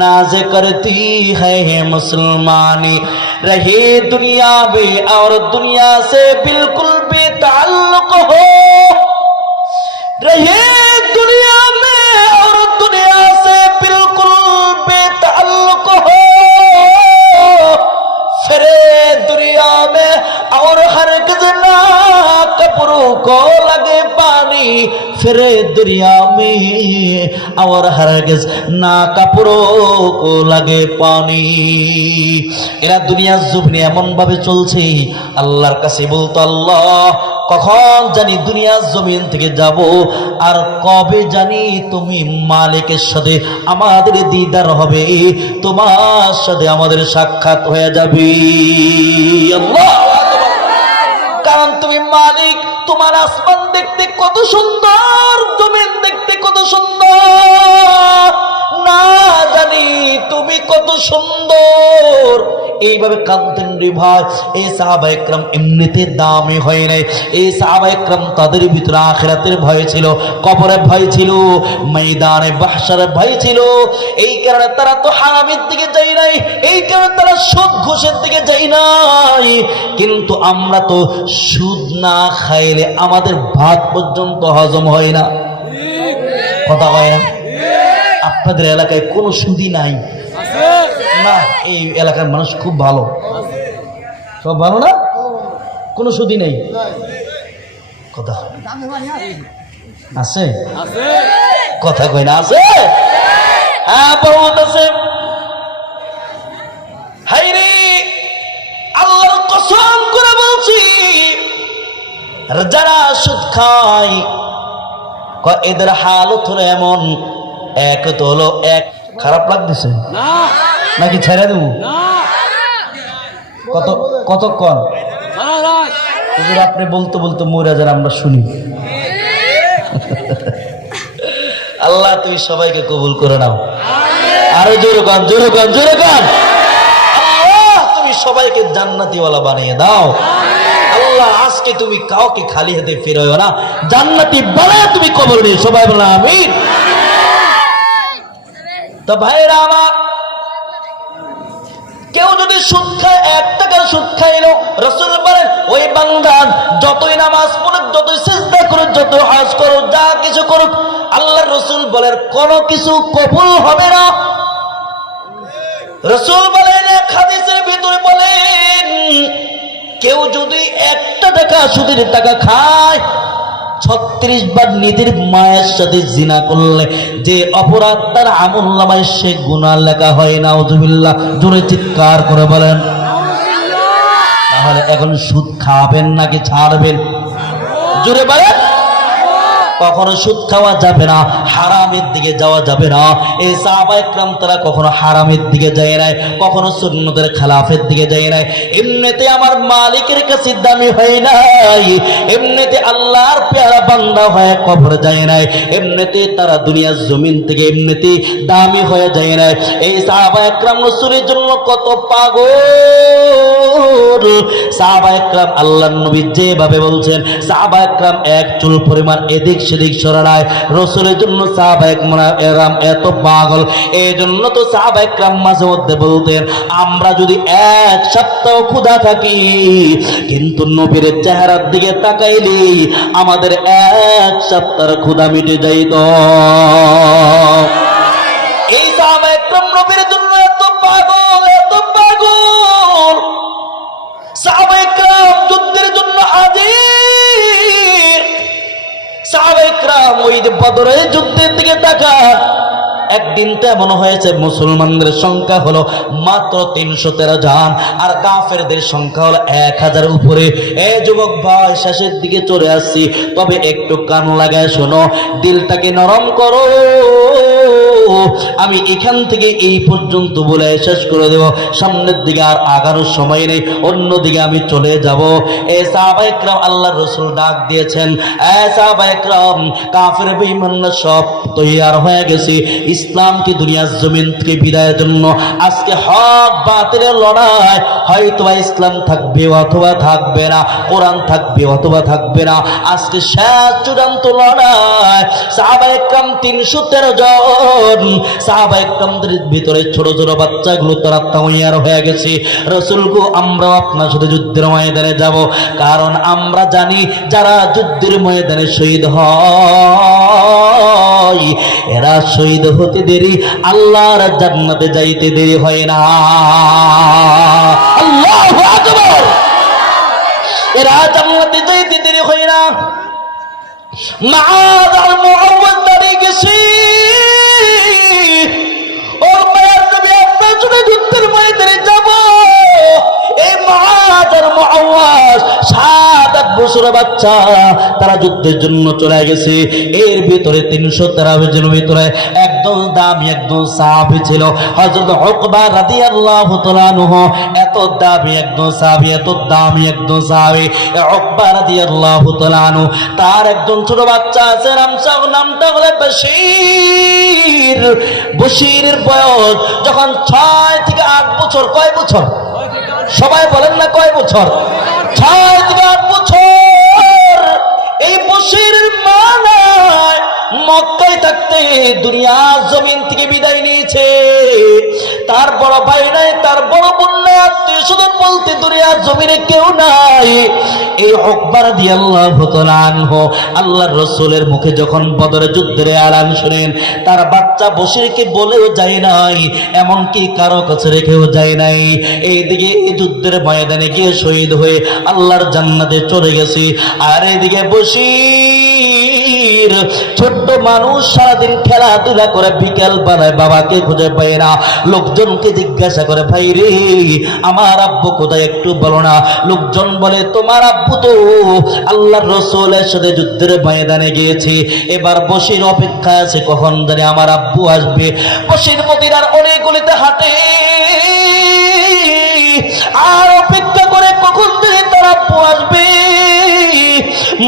नाज करती है मुसलमानी। रहे दुनिया में और दुनिया से बिल्कुल बेताल्लुक हो, रहे दुनिया में और दुनिया से बिल्कुल बेताल्लुक हो, फिरे दुनिया में और हरगिज़ ना कब्रों को लगे पानी, फिरे दुनिया में और हरगिज़ ना कब्रों को लगे पानी। এরা দুনিয়ার জমিনে এমন ভাবে চলছে, আল্লাহর কাছে বলতো আল্লাহ কখন জানি দুনিয়ার জমিন থেকে যাব, আর কবে জানি তুমি মালিকের সাথে আমাদের দিদার হবে, তোমার সাথে আমাদের সাক্ষাৎ হয়ে যাবে। আল্লাহু আকবার। কারণ তুমি মালিক, তোমার আসমান দেখতে কত সুন্দর, জমিন দেখতে কত সুন্দর, না জানি তুমি কত সুন্দর, এইভাবে কাঁদতেন রে ভাই। এই সাহাবা একরাম এমনিতে দামি হয় নাই, এই সাহাবা একরাম তাদের ভিতরে আখিরাতের ভয় ছিল, কবরের ভয় ছিল, ময়দানে বাহশারের ভয় ছিল। এই কারণে তারা তো হারামের দিকে যায় নাই, এই কারণে তারা সুদ ঘুষের দিকে যায় নাই। কিন্তু আমরা তো সুদ না খাইলে আমাদের ভাত পর্যন্ত হজম হয় না, কথা হয় না? আপনাদের এলাকায় কোনো সুদই নাই না? এই এলাকার মানুষ খুব ভালো, সব ভালো না? কোনো সুদই নেই, কথা আছে? কথা কই না? আছে, হ্যাঁ বহুত আছে। হাইরে আল্লাহর কসম করে বলছি, যারা সুদ খায় এদের হালত হলো এমন, এক তো হলো এক, খারাপ লাগতেছে নাকি ছেড়ে দেব? কতক্ষণ আপনি বলতে বলতে মরে যান, আমরা শুনি। আল্লাহ তুমি সবাইকে কবুল করে নাও, আরো জোরে গান, জোরে গান, জোরে গান। আল্লাহ তুমি সবাইকে জান্নাতিওয়ালা বানিয়ে দাও। আল্লাহ আজকে তুমি কাউকে খালি হাতে ফেরাও না, জান্নাতি বানায় তুমি কবর নিয়ে, সবাই বলে আমিন। তো ভাইরা আমার, কেউ যদি সুদ খায়, 1 টাকার সুদ খাইলো, রাসূল বলেন ওই বান্দা যতই নামাজ পড়ে, যতই সিজদা করে, যত হজ করো, যা কিছু করুক, আল্লাহর রাসূল বলেন কোনো কিছু কবুল হবে না। রাসূল বলেন এক হাদিসের ভিতরে বলেন, কেউ যদি 1 টাকা সুদের টাকা খায়, 36 বার নিজের মায়ের সাথে জিনা করলে যে অপরাধ তার আমলনামায় সে গুনাহ লেখা হয়। নাউযুবিল্লাহ, জোরে চিৎকার করে বলেন। তাহলে এখন সুদ খাবেন নাকি ছাড়বেন? জোরে বলেন। কখনো সুদ খাওয়া যাবে না, হারামের দিকে যাওয়া যাবে না। এই সাহাবা একরাম তারা কখনো হারামের দিকে যায় নাই, কখনো সুন্নতের খেলাফের দিকে যায় নাই। এমনিতে আমার মালিকের কাছে দামি হয় নাই, এমনিতে আল্লাহর পেয়ারা বান্দা হয়ে কবরে যায় নাই, এমনিতে তারা দুনিয়ার জমিন থেকে এমনিতে দামি হয়ে যায় নাই। এই সাহাবা একরাম রাসূলের জন্য কত পাগল। সাহাবা একরাম আল্লাহর নবী যেভাবে বলছেন, সাহাবা একরাম এক চুল পরিমাণ এদিক সেদিক সরায় রাসূলের জন্য সাহাবা একরাম এত পাগল। এই জন্য তো সাহাবা একরাম মাঝে মধ্যে বলতেন, আমরা যদি 1 সপ্তাহ ক্ষুধা থাকি, কিন্তু নবীর চেহারার দিকে তাকাইলে আমাদের 1 সপ্তাহের ক্ষুধা মিটে যাইত। এই সাহাবা একরাম নবীর জন্য এত পাগল, এত পাগল। সাহাবা একরাম যুদ্ধের জন্য হাজির। সাহাবা একরাম ওই যে বদরের যুদ্ধের দিকে তাকান, একদিন তো এমন হয়েছে মুসলমানদের সংখ্যা হলো মাত্র 313 জন, আর কাফেরদের সংখ্যা হলো 1000 উপরে। এ যুবক ভাই, শেষের দিকে চলে আসছি, তবে একটু কান লাগায় শোনো, দিলটাকে নরম করো। আমি এখান থেকে এই পর্যন্ত বলে শেষ করে দেব, সামনের দিকে আর আগানোর সময় নেই, অন্যদিকে আমি চলে যাব। এ সাহাবা একরাম আল্লাহর রাসূল ডাক দিয়েছেন, এ সাহাবা একরাম, কাফের বেঈমানরা সব তৈয়ার হয়ে গেছে ইসলামকে দুনিয়ার জমিন থেকে বিদায়ের জন্য। আজকে হক বাতিলের লড়াই, হয়তো ইসলাম থাকবে অথবা থাকবে না, কোরআন থাকবে অথবা থাকবে না। আজকে শেষ চূড়ান্ত লড়াই। সাহাবা একরাম 313 জন, সাহাবা একরামদের ভিতরে ছোট ছোট বাচ্চাগুলো তারা তৈয়ার হয়ে গেছে। রাসূল গো, আমরাও আপনার সাথে যুদ্ধের ময়দানে যাব, কারণ আমরা জানি যারা যুদ্ধের ময়দানে শহীদ হয় এরা শহীদ হতে দেরি, আল্লাহর জান্নাতে যাইতে দেরি হয় না। আল্লাহু আকবার। এরা জান্নাতে যাইতে দেরি হয় না। মুআয আর মুআওয়াজ দাঁড়িয়ে গেছে, ওর মায়ের নবী আপনার সাথে যুদ্ধের ময়দানে যাব। এই মুআয আর মুআওয়াজ শাহাদাত বছর বাচ্চা, তারা যুদ্ধের জন্য চলে গেছে। এর ভিতরে 313 জনের ভিতরে একদম দামি একদম সাহাবী ছিল হযরত উকবা রাদিয়াল্লাহু তাআলা আনহু। এত দামি একদম সাহাবী, এত দামি একদম সাহাবী উকবা রাদিয়াল্লাহু তাআলা আনহু। তার একজন ছোট বাচ্চা আছে, নামটা হলো বশীর। বশীরের বয়স যখন 6 থেকে 8 বছর। কয় বছর? সবাই বলেন না কয় বছর? 6 থেকে 8 বছর। এই বশীরের মা নাই, মক্কায় থাকতে দুনিয়ার জমিন থেকে বিদায় নিয়েছে। তার বড় ভাই নাই, তার বড় বোন নাই, আত্মীয় স্বজন বলতে দুনিয়ার জমিনে কেউ নাই। এই উকবা রাদিয়াল্লাহু তাআলা আনহু আল্লাহর রাসূলের মুখে যখন বদরের যুদ্ধের এলান শুনেন, তার বাচ্চা বশীরকে বলেও যায় নাই, এমনকি কারো কাছে রেখেও যায় নাই। এইদিকে এই যুদ্ধের ময়দানে গিয়ে শহীদ হয়ে আল্লাহর জান্নাতে চলে গেছে। আর এইদিকে বশীর ছোট্ট মানুষ, সারাদিন খেলাধুলা করে বিকেল বেলায় বাবাকে খুঁজে পায় না। লোকজনকে জিজ্ঞাসা করে, ভাই রে আমার আব্বু কোথায় একটু বলো না। লোকজন বলে, তোমার আব্বু তো আল্লাহর রাসূলের সাথে যুদ্ধের ময়দানে গিয়েছে, এবার বশীর অপেক্ষা আছে কখন জানি আমার আব্বু আসবে। বশীর মদিনার অনেক গলিতে হাঁটে আর অপেক্ষা করে কখন জানি তার আব্বু আসবে।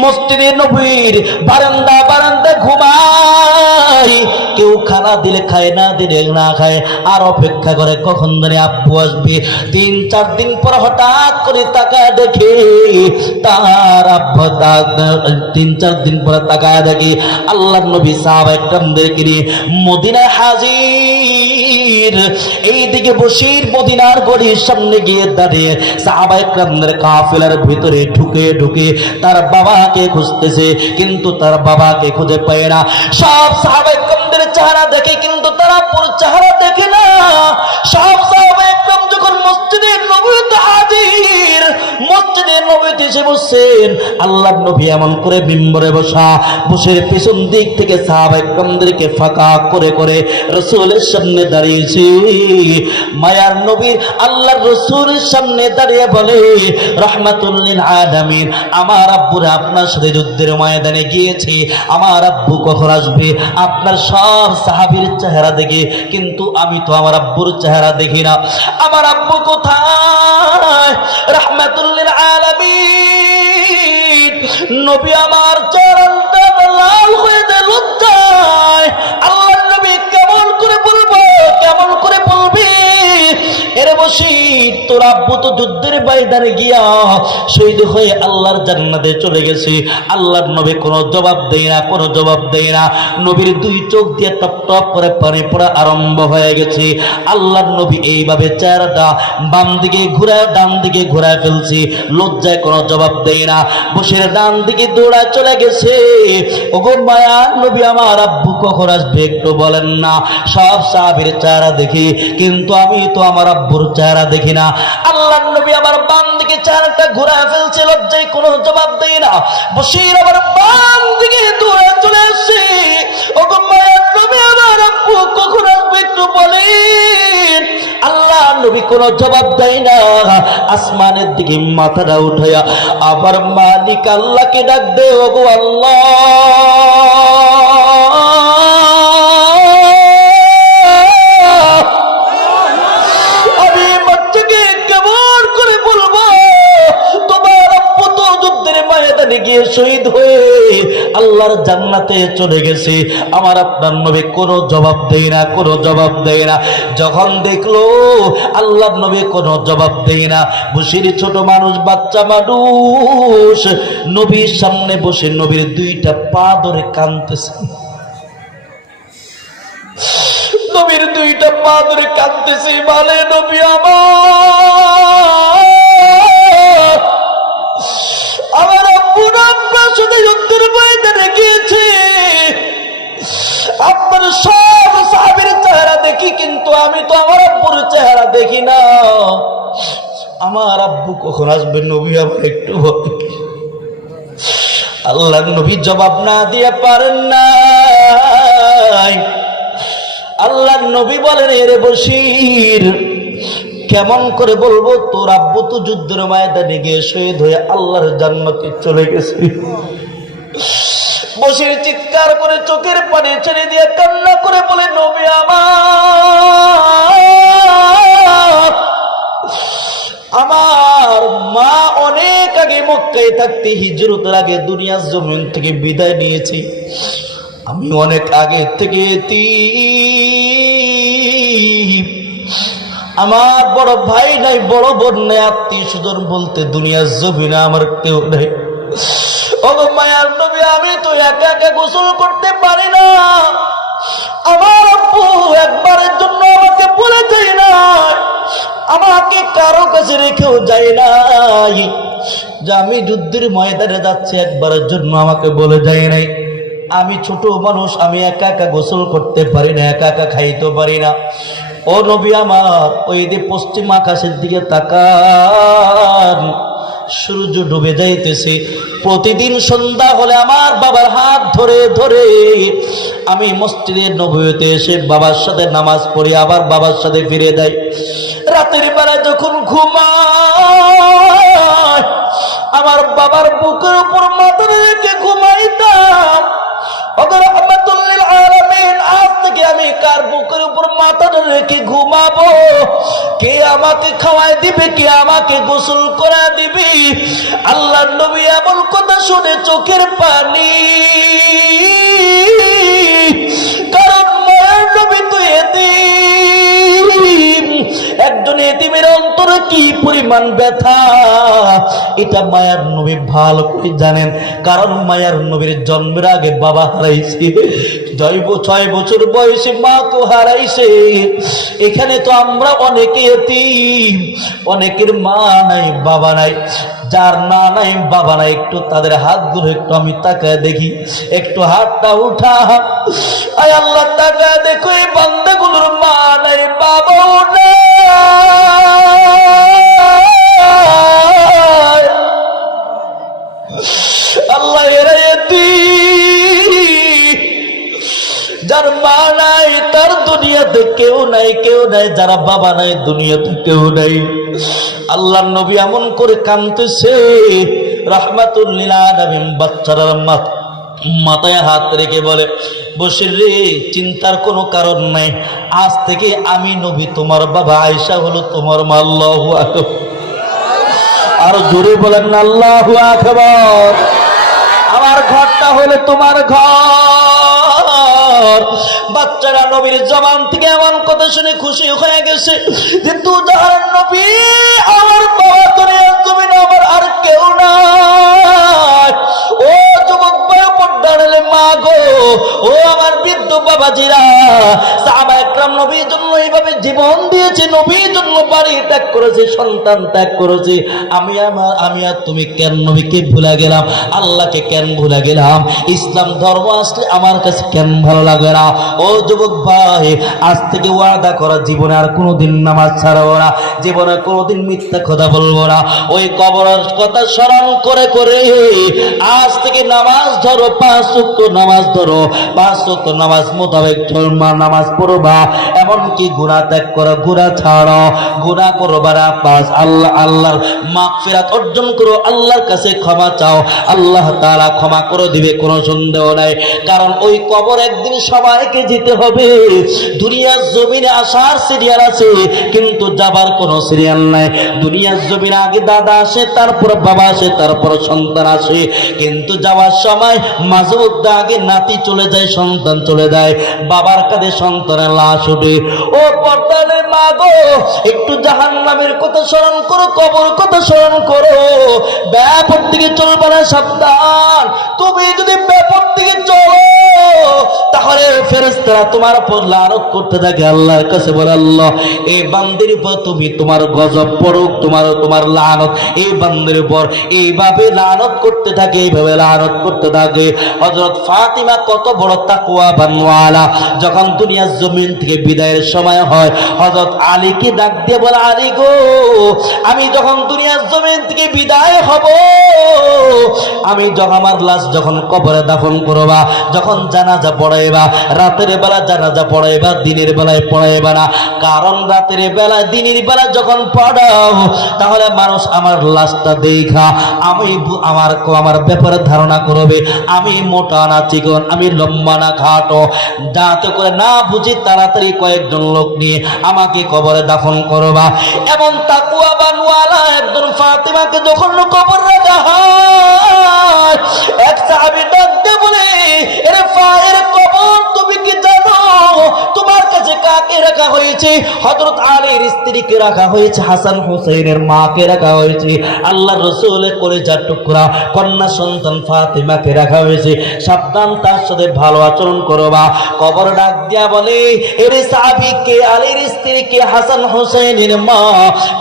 মসজিদে নববীর বারান্দা ঘুমায়, কেউ খানা দিলে খায়, না দিলে না খায়, আর অপেক্ষা করে কখন জানি আব্বু আসবে। 3-4 দিন পর হঠাৎ করে তাকায় দেখে তার আব্বু, 3-4 দিন পরে তাকায় দেখে আল্লাহর নবী সাহাবায়ে কেরামদেরকে নিয়ে মদিনায় হাজির। এইদিকে বশীর মদিনার গলির সামনে গিয়ে দাঁড়িয়ে সাহাবায়ে কেরামদের কাফেলার ভিতরে ঢুকে তার বাবাকে খুঁজতেছে, কিন্তু তার বাবাকে খুঁজে পায় না। সব সাহাবায়ে কেরামদের চেহারা দেখে, কিন্তু তারা পুরো চেহারা দেখে না। সব সাহাবায়ে কেরাম যখন মসজিদে নববীতে হাজির, মসজিদে নববীতে এসে বসেন, আল্লাহর নবী এমন করে মিম্বরে বসে পেছন দিক থেকে সাহাবায়ে কেরামদেরকে ফাঁকা করে করে রাসূলের সামনে দাঁড়িয়েছে। মায়ার নবীর আল্লাহর রাসূলের সামনে দাঁড়িয়ে বলে, রাহমাতুল লিল আলামিন, আমার আব্বুরা আপনার সাথে যুদ্ধের ময়দানে গিয়েছে, আমার আব্বু কখন আসবে? আপনার সব সাহাবীর চেহারা দেখে, কিন্তু আমি তো আমার আব্বুর চেহারা দেখি না। আমার আব্বু কোথায়? রাহমাতুল লিল আলামিন নবী আমার চেহারাটা লাল হয়ে যায় লজ্জায়। আল্লাহর নবী কেমন করে বলবে? এরে বশীর, তোর আব্বু তো যুদ্ধের ময়দানে গিয়া শহীদ হয়ে আল্লাহর জান্নাতে চলে গেছে। আল্লাহর নবী কোনো জবাব দেয় না। নবীর 2 চোখ দিয়ে টপ টপ করে পানি পড়া আরম্ভ হয়ে গেছে। আল্লাহর নবী এইভাবে চেহারাটা বাম দিকে ঘুরায় ডান দিকে ঘুরায় ফেলছে, লজ্জায় কোনো জবাব দেয় না। বশীর ডান দিকে দৌড়ায় চলে গেছে। ওগো মায়ার নবী, আমার আব্বু কখন আসবে একটু বলেন না। সব সাহাবীর চেহারা দেখি, কিন্তু আমি তো আমার আব্বুর চেহারা দেখি না। আল্লাহর নবী আবার বাম দিকে চেহারাটা ঘুরায় ফেলছে, লজ্জায় কোনো জবাব দেয় না। বশীর আবার বাম দিকে দৌড়ে চলে আসছে। ওগো মায়ার নবী, আমার আব্বু কখন আসবে একটু বলেন। আল্লাহর নবী কোনো জবাব দেয় না। আসমানের দিকে মাথাটা উঠায়া আবার মালিক আল্লাহকে ডাক দে, ওগো আল্লাহ, গিয়ে শহীদ হয়ে আল্লাহর জান্নাতে চলে গেছে। আমার আপনার নবী কোনো জবাব দেয় না। যখন দেখলো আল্লাহর নবী কোনো জবাব দেয় না, বশীর ছোট মানুষ, বাচ্চা মানুষ, নবীর সামনে বসে নবীর 2টা পা ধরে কাঁদতেছে। নবীর 2টা পা ধরে কাঁদতেছে, বলে, নবী আমার আব্বুর আপনার সাথে যুদ্ধের ময়দানে গিয়েছে। আপনার সব সাহাবীর চেহারা দেখি, কিন্তু আমি তো আমার আব্বুর চেহারা দেখি না। আমার আব্বু কখন আসবে নবী, আমার একটু বলেন। আল্লাহর নবী জবাব না দিয়ে পারেন না। আল্লাহর নবী বলেন, এরে বশীর, কেমন করে বলবো তোর আব্বু তো যুদ্ধের ময়দানে গিয়ে শহীদ হয়ে আল্লাহর জান্নাতে চলে গেছে। বসির চিৎকার করে চোখের পানি ছেড়ে দিয়ে কান্না করে বলে, নবী আমার মা অনেক আগে মক্কায় থাকতে হিজরতের আগে দুনিয়ার জমিন থেকে বিদায় নিয়েছি। আমি অনেক আগে থেকে আমার বড় ভাই নাই, বড় বোন নাই, আত্মীয় স্বজন বলতে দুনিয়ার জমিনে আমার কেউ নেই। ও মায়ার নবী, আমি তো একা একা গোসল করতে পারি না। আমার আব্বু একবারের জন্য আমাকে বলে যায় না, আমাকে কারো কাছে রেখেও যায় নাই যে আমি যুদ্ধের ময়দানে যাচ্ছি, একবারের জন্য আমাকে বলে যায় নাই। আমি ছোট মানুষ, আমি একা একা গোসল করতে পারি না, একা একা খাইতে পারি না। ও নবী আমার, ওই যে পশ্চিম আকাশের দিকে তাকান, সূর্য ডুবে যাইতেছে। প্রতিদিন সন্ধ্যা হলে আমার বাবার হাত ধরে ধরে আমি মসজিদে নববীতে এসে বাবার সাথে নামাজ পড়ি, আবার বাবার সাথে ফিরে যাই। রাতের বেলা যখন ঘুমাই, আমার বাবার বুকের উপর মাথা রেখে ঘুমাইতাম। রহমাতুল্লিল আলামিন, আজ থেকে আমি কার বুকের উপর মাথা রেখে ঘুমাবো? কে আমাকে খাওয়াই দিবে? কে আমাকে গোসল করা দিবে? আল্লাহর নবী এমন কথা শুনে চোখের পানি, কারণ মায়ের নবী তো এতিম। একজন এতিমের অন্তরে কি পরিমাণ ব্যথা, এটা মায়ার নবী ভালো করে জানেন। কারণ মায়ার নবীর জন্মের আগে বাবা হারাইছে, 6 বছর বয়সে মাকে হারাইছে। এখানে তো আমরা অনেকে এতিম, অনেকের মা নাই, বাবা নাই। যার না নাই, বাবা নাই, একটু তাদের হাতগুলো একটু আমি তাকায় দেখি, একটু হাতটা উঠা। আয় আল্লাহ, তাকায় দেখো এই বান্দাগুলোর মা নাই, বাবাও নাই। আল্লাহ, এরা এতিম। যার মা নাই তার দুনিয়াতে কেউ নাই, কেউ নাই। যারা বাবা নাই দুনিয়াতে কেউ নাই। আল্লাহর নবী এমন করে কাঁদতেছে, রাহমাতুল লিল আলামিন বাচ্চার মাথায় হাত রেখে বলে, বসির রে, চিন্তার কোনো কারণ নাই। আজ থেকে আমি নবী, তোমার বাবা আয়েশা হলো তোমার মা। আল্লাহু আকবার। আরো জোরে বলেন না, আল্লাহু আকবার। আমার ঘরটা হলে তোমার ঘর। বাচ্চারা নবীর জবান থেকে এমন কথা শুনে খুশি হয়ে গেছে যে তুই যার নবী, আমার বাবা দুনিয়ার জমিনে আমার আর কেউ নাই। ও যুবক ভাই, পর্দারে মা গো, ও আমার বৃদ্ধ বাবাজিরা, সাহাবায়ে কেরাম নবীর জন্য এইভাবে জীবন দিয়েছে, নবীর জন্য বাড়ি ত্যাগ করেছে, সন্তান ত্যাগ করেছে। আমি আর তুমি কেন নবীকে ভুলে গেলাম? আল্লাহকে কেন ভুলে গেলাম? ইসলাম ধর্ম আসলে আমার কাছে কেন ভালো লাগে না? ও যুবক ভাই, আজ থেকে ওয়াদা করা, জীবনে আর কোনোদিন নামাজ ছাড়বো না, জীবনে কোনোদিন মিথ্যা কথা বলবো না। ওই কবরের কথা স্মরণ করে করে আজ থেকে নামাজ ধরো, 5 ওয়াক্ত নামাজ ধরো, 5 ওয়াক্ত নামাজ মোতাবেক নামাজ পড়বা। এমনকি গুনাহ ত্যাগ করো, গুনাহ ছাড়ো, গুনাহ করবা না। আল্লাহর মাগফিরাত অর্জন করো, আল্লাহর কাছে ক্ষমা চাও, আল্লাহ তাআলা ক্ষমা করে দিবে, কোনো সন্দেহ নাই। কারণ ওই কবর একদিন সবাইকে যেতে হবে। দুনিয়ার জমিনে আসার সিরিয়াল আছে, কিন্তু যাবার কোনো সিরিয়াল নাই। দুনিয়ার জমিনে আগে দাদা আসে, তারপর বাবা আসে, তারপর সন্তান আসে, কিন্তু যাওয়ার সময় মাঝে মধ্যে আগে নাতি চলে যায়, সন্তান চলে যায়, বাবার কাঁধে সন্তানের লাশ ওঠে। ও পর্দানের মা গো, একটু জাহান্নামের কথা স্মরণ করো, কবর কথা স্মরণ করো। ব্যাপক দিকে চলবে না, সাবধান। তুমি যদি ব্যাপক দিকে চলো, তাহলে ফেরেশতারা তোমার উপর লানত করতে থাকে। আল্লাহর কাছে বলে, আল্লাহ এই বান্দির উপর তুমি তোমার গজব পড়ুক, তোমার লানত এই বান্দির উপর এইভাবে লানত করতে থাকে, এইভাবে লানত করতে থাকে। হযরত ফাতিমা কত বড় তাকওয়াবান ওয়ালা, যখন দুনিয়ার জমিন থেকে বিদায়ের সময় হয়, হযরত আলীকে ডাক দিয়ে বলে, আলী গো, আমি যখন দুনিয়ার জমিন থেকে বিদায় হব, আমি যখন আমার লাশ যখন কবরে দাফন করবা, যখন জানাজা পড়াইবা, রাতের বেলা জানাজা পড়াইবা, দিনের বেলায় পড়াইবা না। কারণ রাতের বেলা দিনের বেলা যখন পড়াও তাহলে মানুষ আমার লাশটা দেখা আমার ব্যাপারে ধারণা করবে আমি মোটা না চিকন, আমি লম্বা না খাটো, যাতে করে না বুঝি তাড়াতাড়ি কয়েকজন লোক নিয়ে আমাকে কবরে দাফন করবা। এমন তাকওয়া বানওয়ালা একজন ফাতিমাকে যখন কবর রাখা হয়, এক সাহাবী ডাক দিয়ে বলে, এরে ফায়ের কবর তুমি কি জানো তোমার কাছে কাকে রাখা হয়েছে? হযরত আলীর স্ত্রীকে রাখা হয়েছে, হাসান হুসাইনের মাকে রাখা হয়েছে, আল্লাহর রাসূলের কলিজার টুকরা কন্যা সন্তান ফাতিমাকে রাখা হয়েছে। সাবধান, তার সাথে ভালো আচরণ করবা। কবর ডাক দিয়া বলে, এরে সাহাবী কে আলীর স্ত্রী, কে হাসান হুসাইনের মা,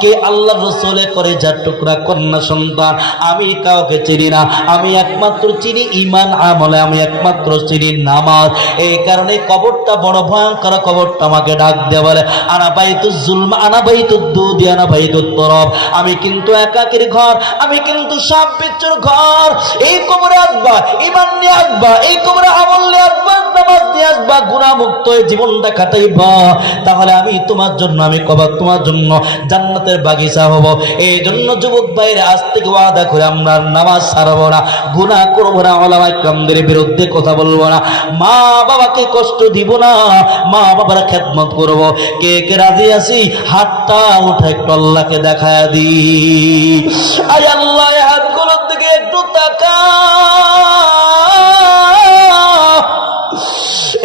কে আল্লাহর রাসূলের কলিজার টুকরা কন্যা সন্তান? আমি কাউকে চিনি না, আমি একমাত্র চিনি ঈমান আমলে, আমি একমাত্র চিনি নামাজ। এই কারণে কবরটা বড় ভয়ঙ্কর। কবরটা আমাকে ডাক দিয়ে বলে, আনা বাইতুজ জুলম, আনা বাইতুদ দুদি, আনা বাইতুত তরব। আমি কিন্তু একাকীর ঘর, আমি কিন্তু সাপ বিচ্ছুর ঘর। এই কবরে আসবা, ঈমান নিয়ে আসবা, এই কবরে আমল নিয়ে আসবা, নামাজ নিয়ে আসবা, গুনাহ মুক্ত হয়ে জীবনটা কাটাইবা, তাহলে আমি তোমার জন্য, আমি কবর তোমার জন্য জান্নাতের বাগিচা হব। এই জন্য যুবক ভাইরা আজ থেকে ওয়াদা করে আমরা নামাজ ছাড়বো না, গুনাহ করবো না, ওলামায়ে কেরামদের বিরুদ্ধে কথা বলবো না, মা বাবাকে কষ্ট দিব না, মা বাবার খেদমত করব। কে কে রাজি আছি? হাতটা উঠে একটু আল্লাহকে দেখায়া দি। আয় আল্লাহ, হাতগুলোর দিকে একটু তাকা।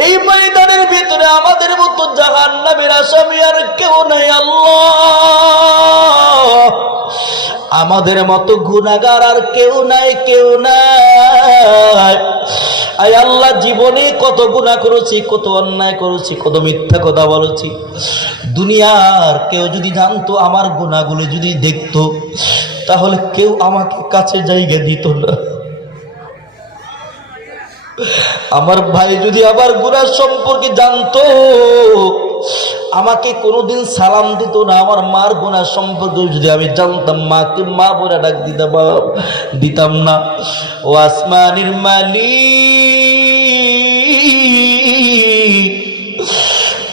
এই ময়দানের ভিতরে আমাদের মতো জাহান্নামের আসামি আর কেউ নাই আল্লাহ, আমাদের মতো গুনাহগার আর কেউ নাই, কেউ নাই। আয় আল্লাহ, জীবনে কত গুনাহ করেছি, কত অন্যায় করেছি, কত মিথ্যা কথা বলেছি। দুনিয়ার কেউ যদি জানতো, আমার গুনাহগুলো যদি দেখতো, তাহলে কেউ আমাকে কাছে জায়গা দিত না। আমার ভাই যদি আমার গুনাহ সম্পর্কে জানতো, আমাকে কোনোদিন সালাম দিত না। আমার মার গুনাহ সম্পর্কে যদি আমি জানতাম, মাকে মা বলে ডাক দিতাম না। ও আসমানের মালিক,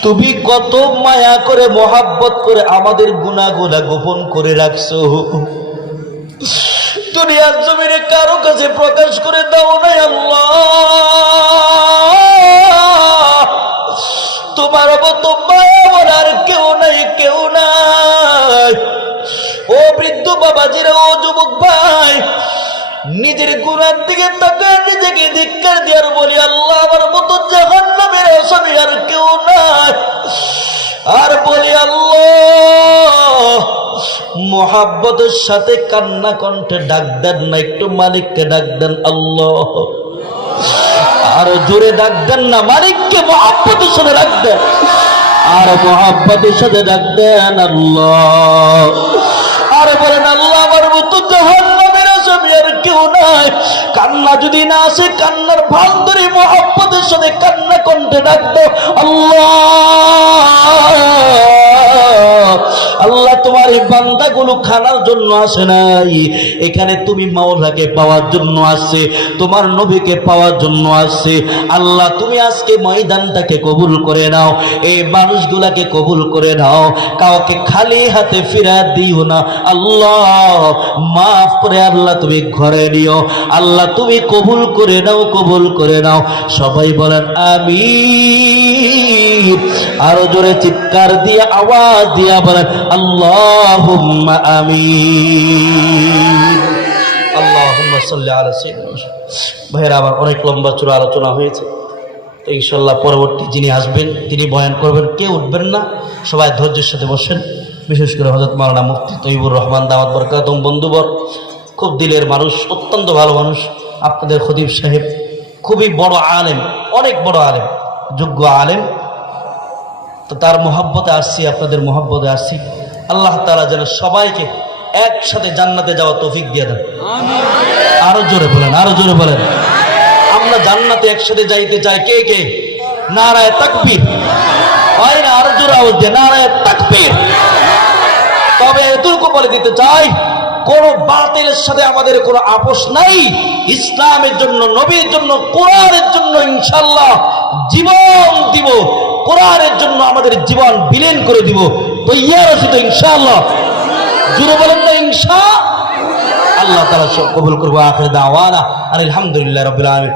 তুমি কত মায়া করে, মহাব্বত করে আমাদের গুনাহগুলো গোপন করে রাখছো। দুনিয়ার জমিনে কারো কাছে প্রকাশ করে দাও নাই আল্লাহ। তোমার মতো মায়া বলার কেউ নাই, কেউ নাই। ও বৃদ্ধ বাবাজিরা, ও যুবক ভাই, নিজের গুনার দিকে তাকায় নিজেকে ধিক্কার দেওয়ার বলি, আল্লাহ আমার মতো জাহান্নামের আসামি আর কেউ নাই। আর বলি আল্লাহ, মোহাব্বতের সাথে কান্না কণ্ঠে ডাক দেন না, একটু মালিককে ডাক দেন আল্লাহ। আরো জোরে ডাক দেন না, মালিককে মোহাব্বতের সাথে ডাক দেন, আর মোহাব্বতের সাথে ডাক দেন আল্লাহ। আর বলেন আল্লাহ আমার মতো জাহান্নামের আসামি আর কেউ নাই। কান্না যদি না আসে, কান্নার ভান ধরে মোহাব্বতের সাথে কান্না কণ্ঠে ডাক দাও আল্লাহ। আল্লাহ, তোমার এই বান্দাগুলো খানার জন্য আসে নাই, এখানে তুমি মাওলাকে পাওয়ার জন্য আসছে, তোমার নবীকে পাওয়ার জন্য আসছে। আল্লাহ, তুমি আজকে ময়দানটাকে কবুল করে নাও, এই মানুষগুলাকে কবুল করে নাও, কাউকে খালি হাতে ফিরা দিও না আল্লাহ। মাফ করে আল্লাহ তুমি ঘরে নিও আল্লাহ, তুমি কবুল করে নাও, কবুল করে নাও। সবাই বলেন আমিন। আরো জোরে চিৎকার দিয়ে আওয়াজ দিয়া বলেন আল্লাহুম্মা আমিন। আল্লাহুম্মা সাল্লি আলা সাইয়্যিদিনা। ভাইরা, আবার অনেক লম্বা চূড়া আলোচনা হয়েছে, তো ইনশাআল্লাহ পরবর্তী যিনি আসবেন তিনি বয়ান করবেন। কেউ উঠবেন না, সবাই ধৈর্যের সাথে বসেন। বিশেষ করে হযরত মাওলানা মুফতি তৈয়বুর রহমান দামাত বরকাতুহুম বন্ধুবর, খুব দিলের মানুষ, অত্যন্ত ভালো মানুষ। আপনাদের খতিব সাহেব খুবই বড় আলেম, অনেক বড় আলেম, যোগ্য আলেম। তো তার মহব্বতে আসছি, আপনাদের মহব্বতে আসছি। আল্লাহ তাআলা যেন সবাইকে একসাথে জান্নাতে যাওয়া তৌফিক দিয়ে দেন। আরো জোরে বলেন, আরো জোরে বলেন। আমরা জান্নাতে একসাথে যাইতে চাই। কে কে? নারায়ে তাকবীর। হয় না? আরো জোরে আওয়াজ দিয়ে নারায়ে তাকবীর। তবে এতটুকু বলে দিতে চাই, কোন বাতিলের সাথে আমাদের কোনো আপোষ নাই। ইসলামের জন্য, নবীর জন্য, কোরআনের জন্য ইনশাআল্লাহ জীবন দিব, কোরআনের জন্য আমাদের জীবন বিলীন করে দিব। তো ইয়ার আছি তো ইনশাআল্লাহ, জুড়ে বলেন না ইনশা আল্লাহ তাআলা সব কবুল করবো। আখির দাওয়ানা আলহামদুলিল্লাহ রাব্বিল আলামিন।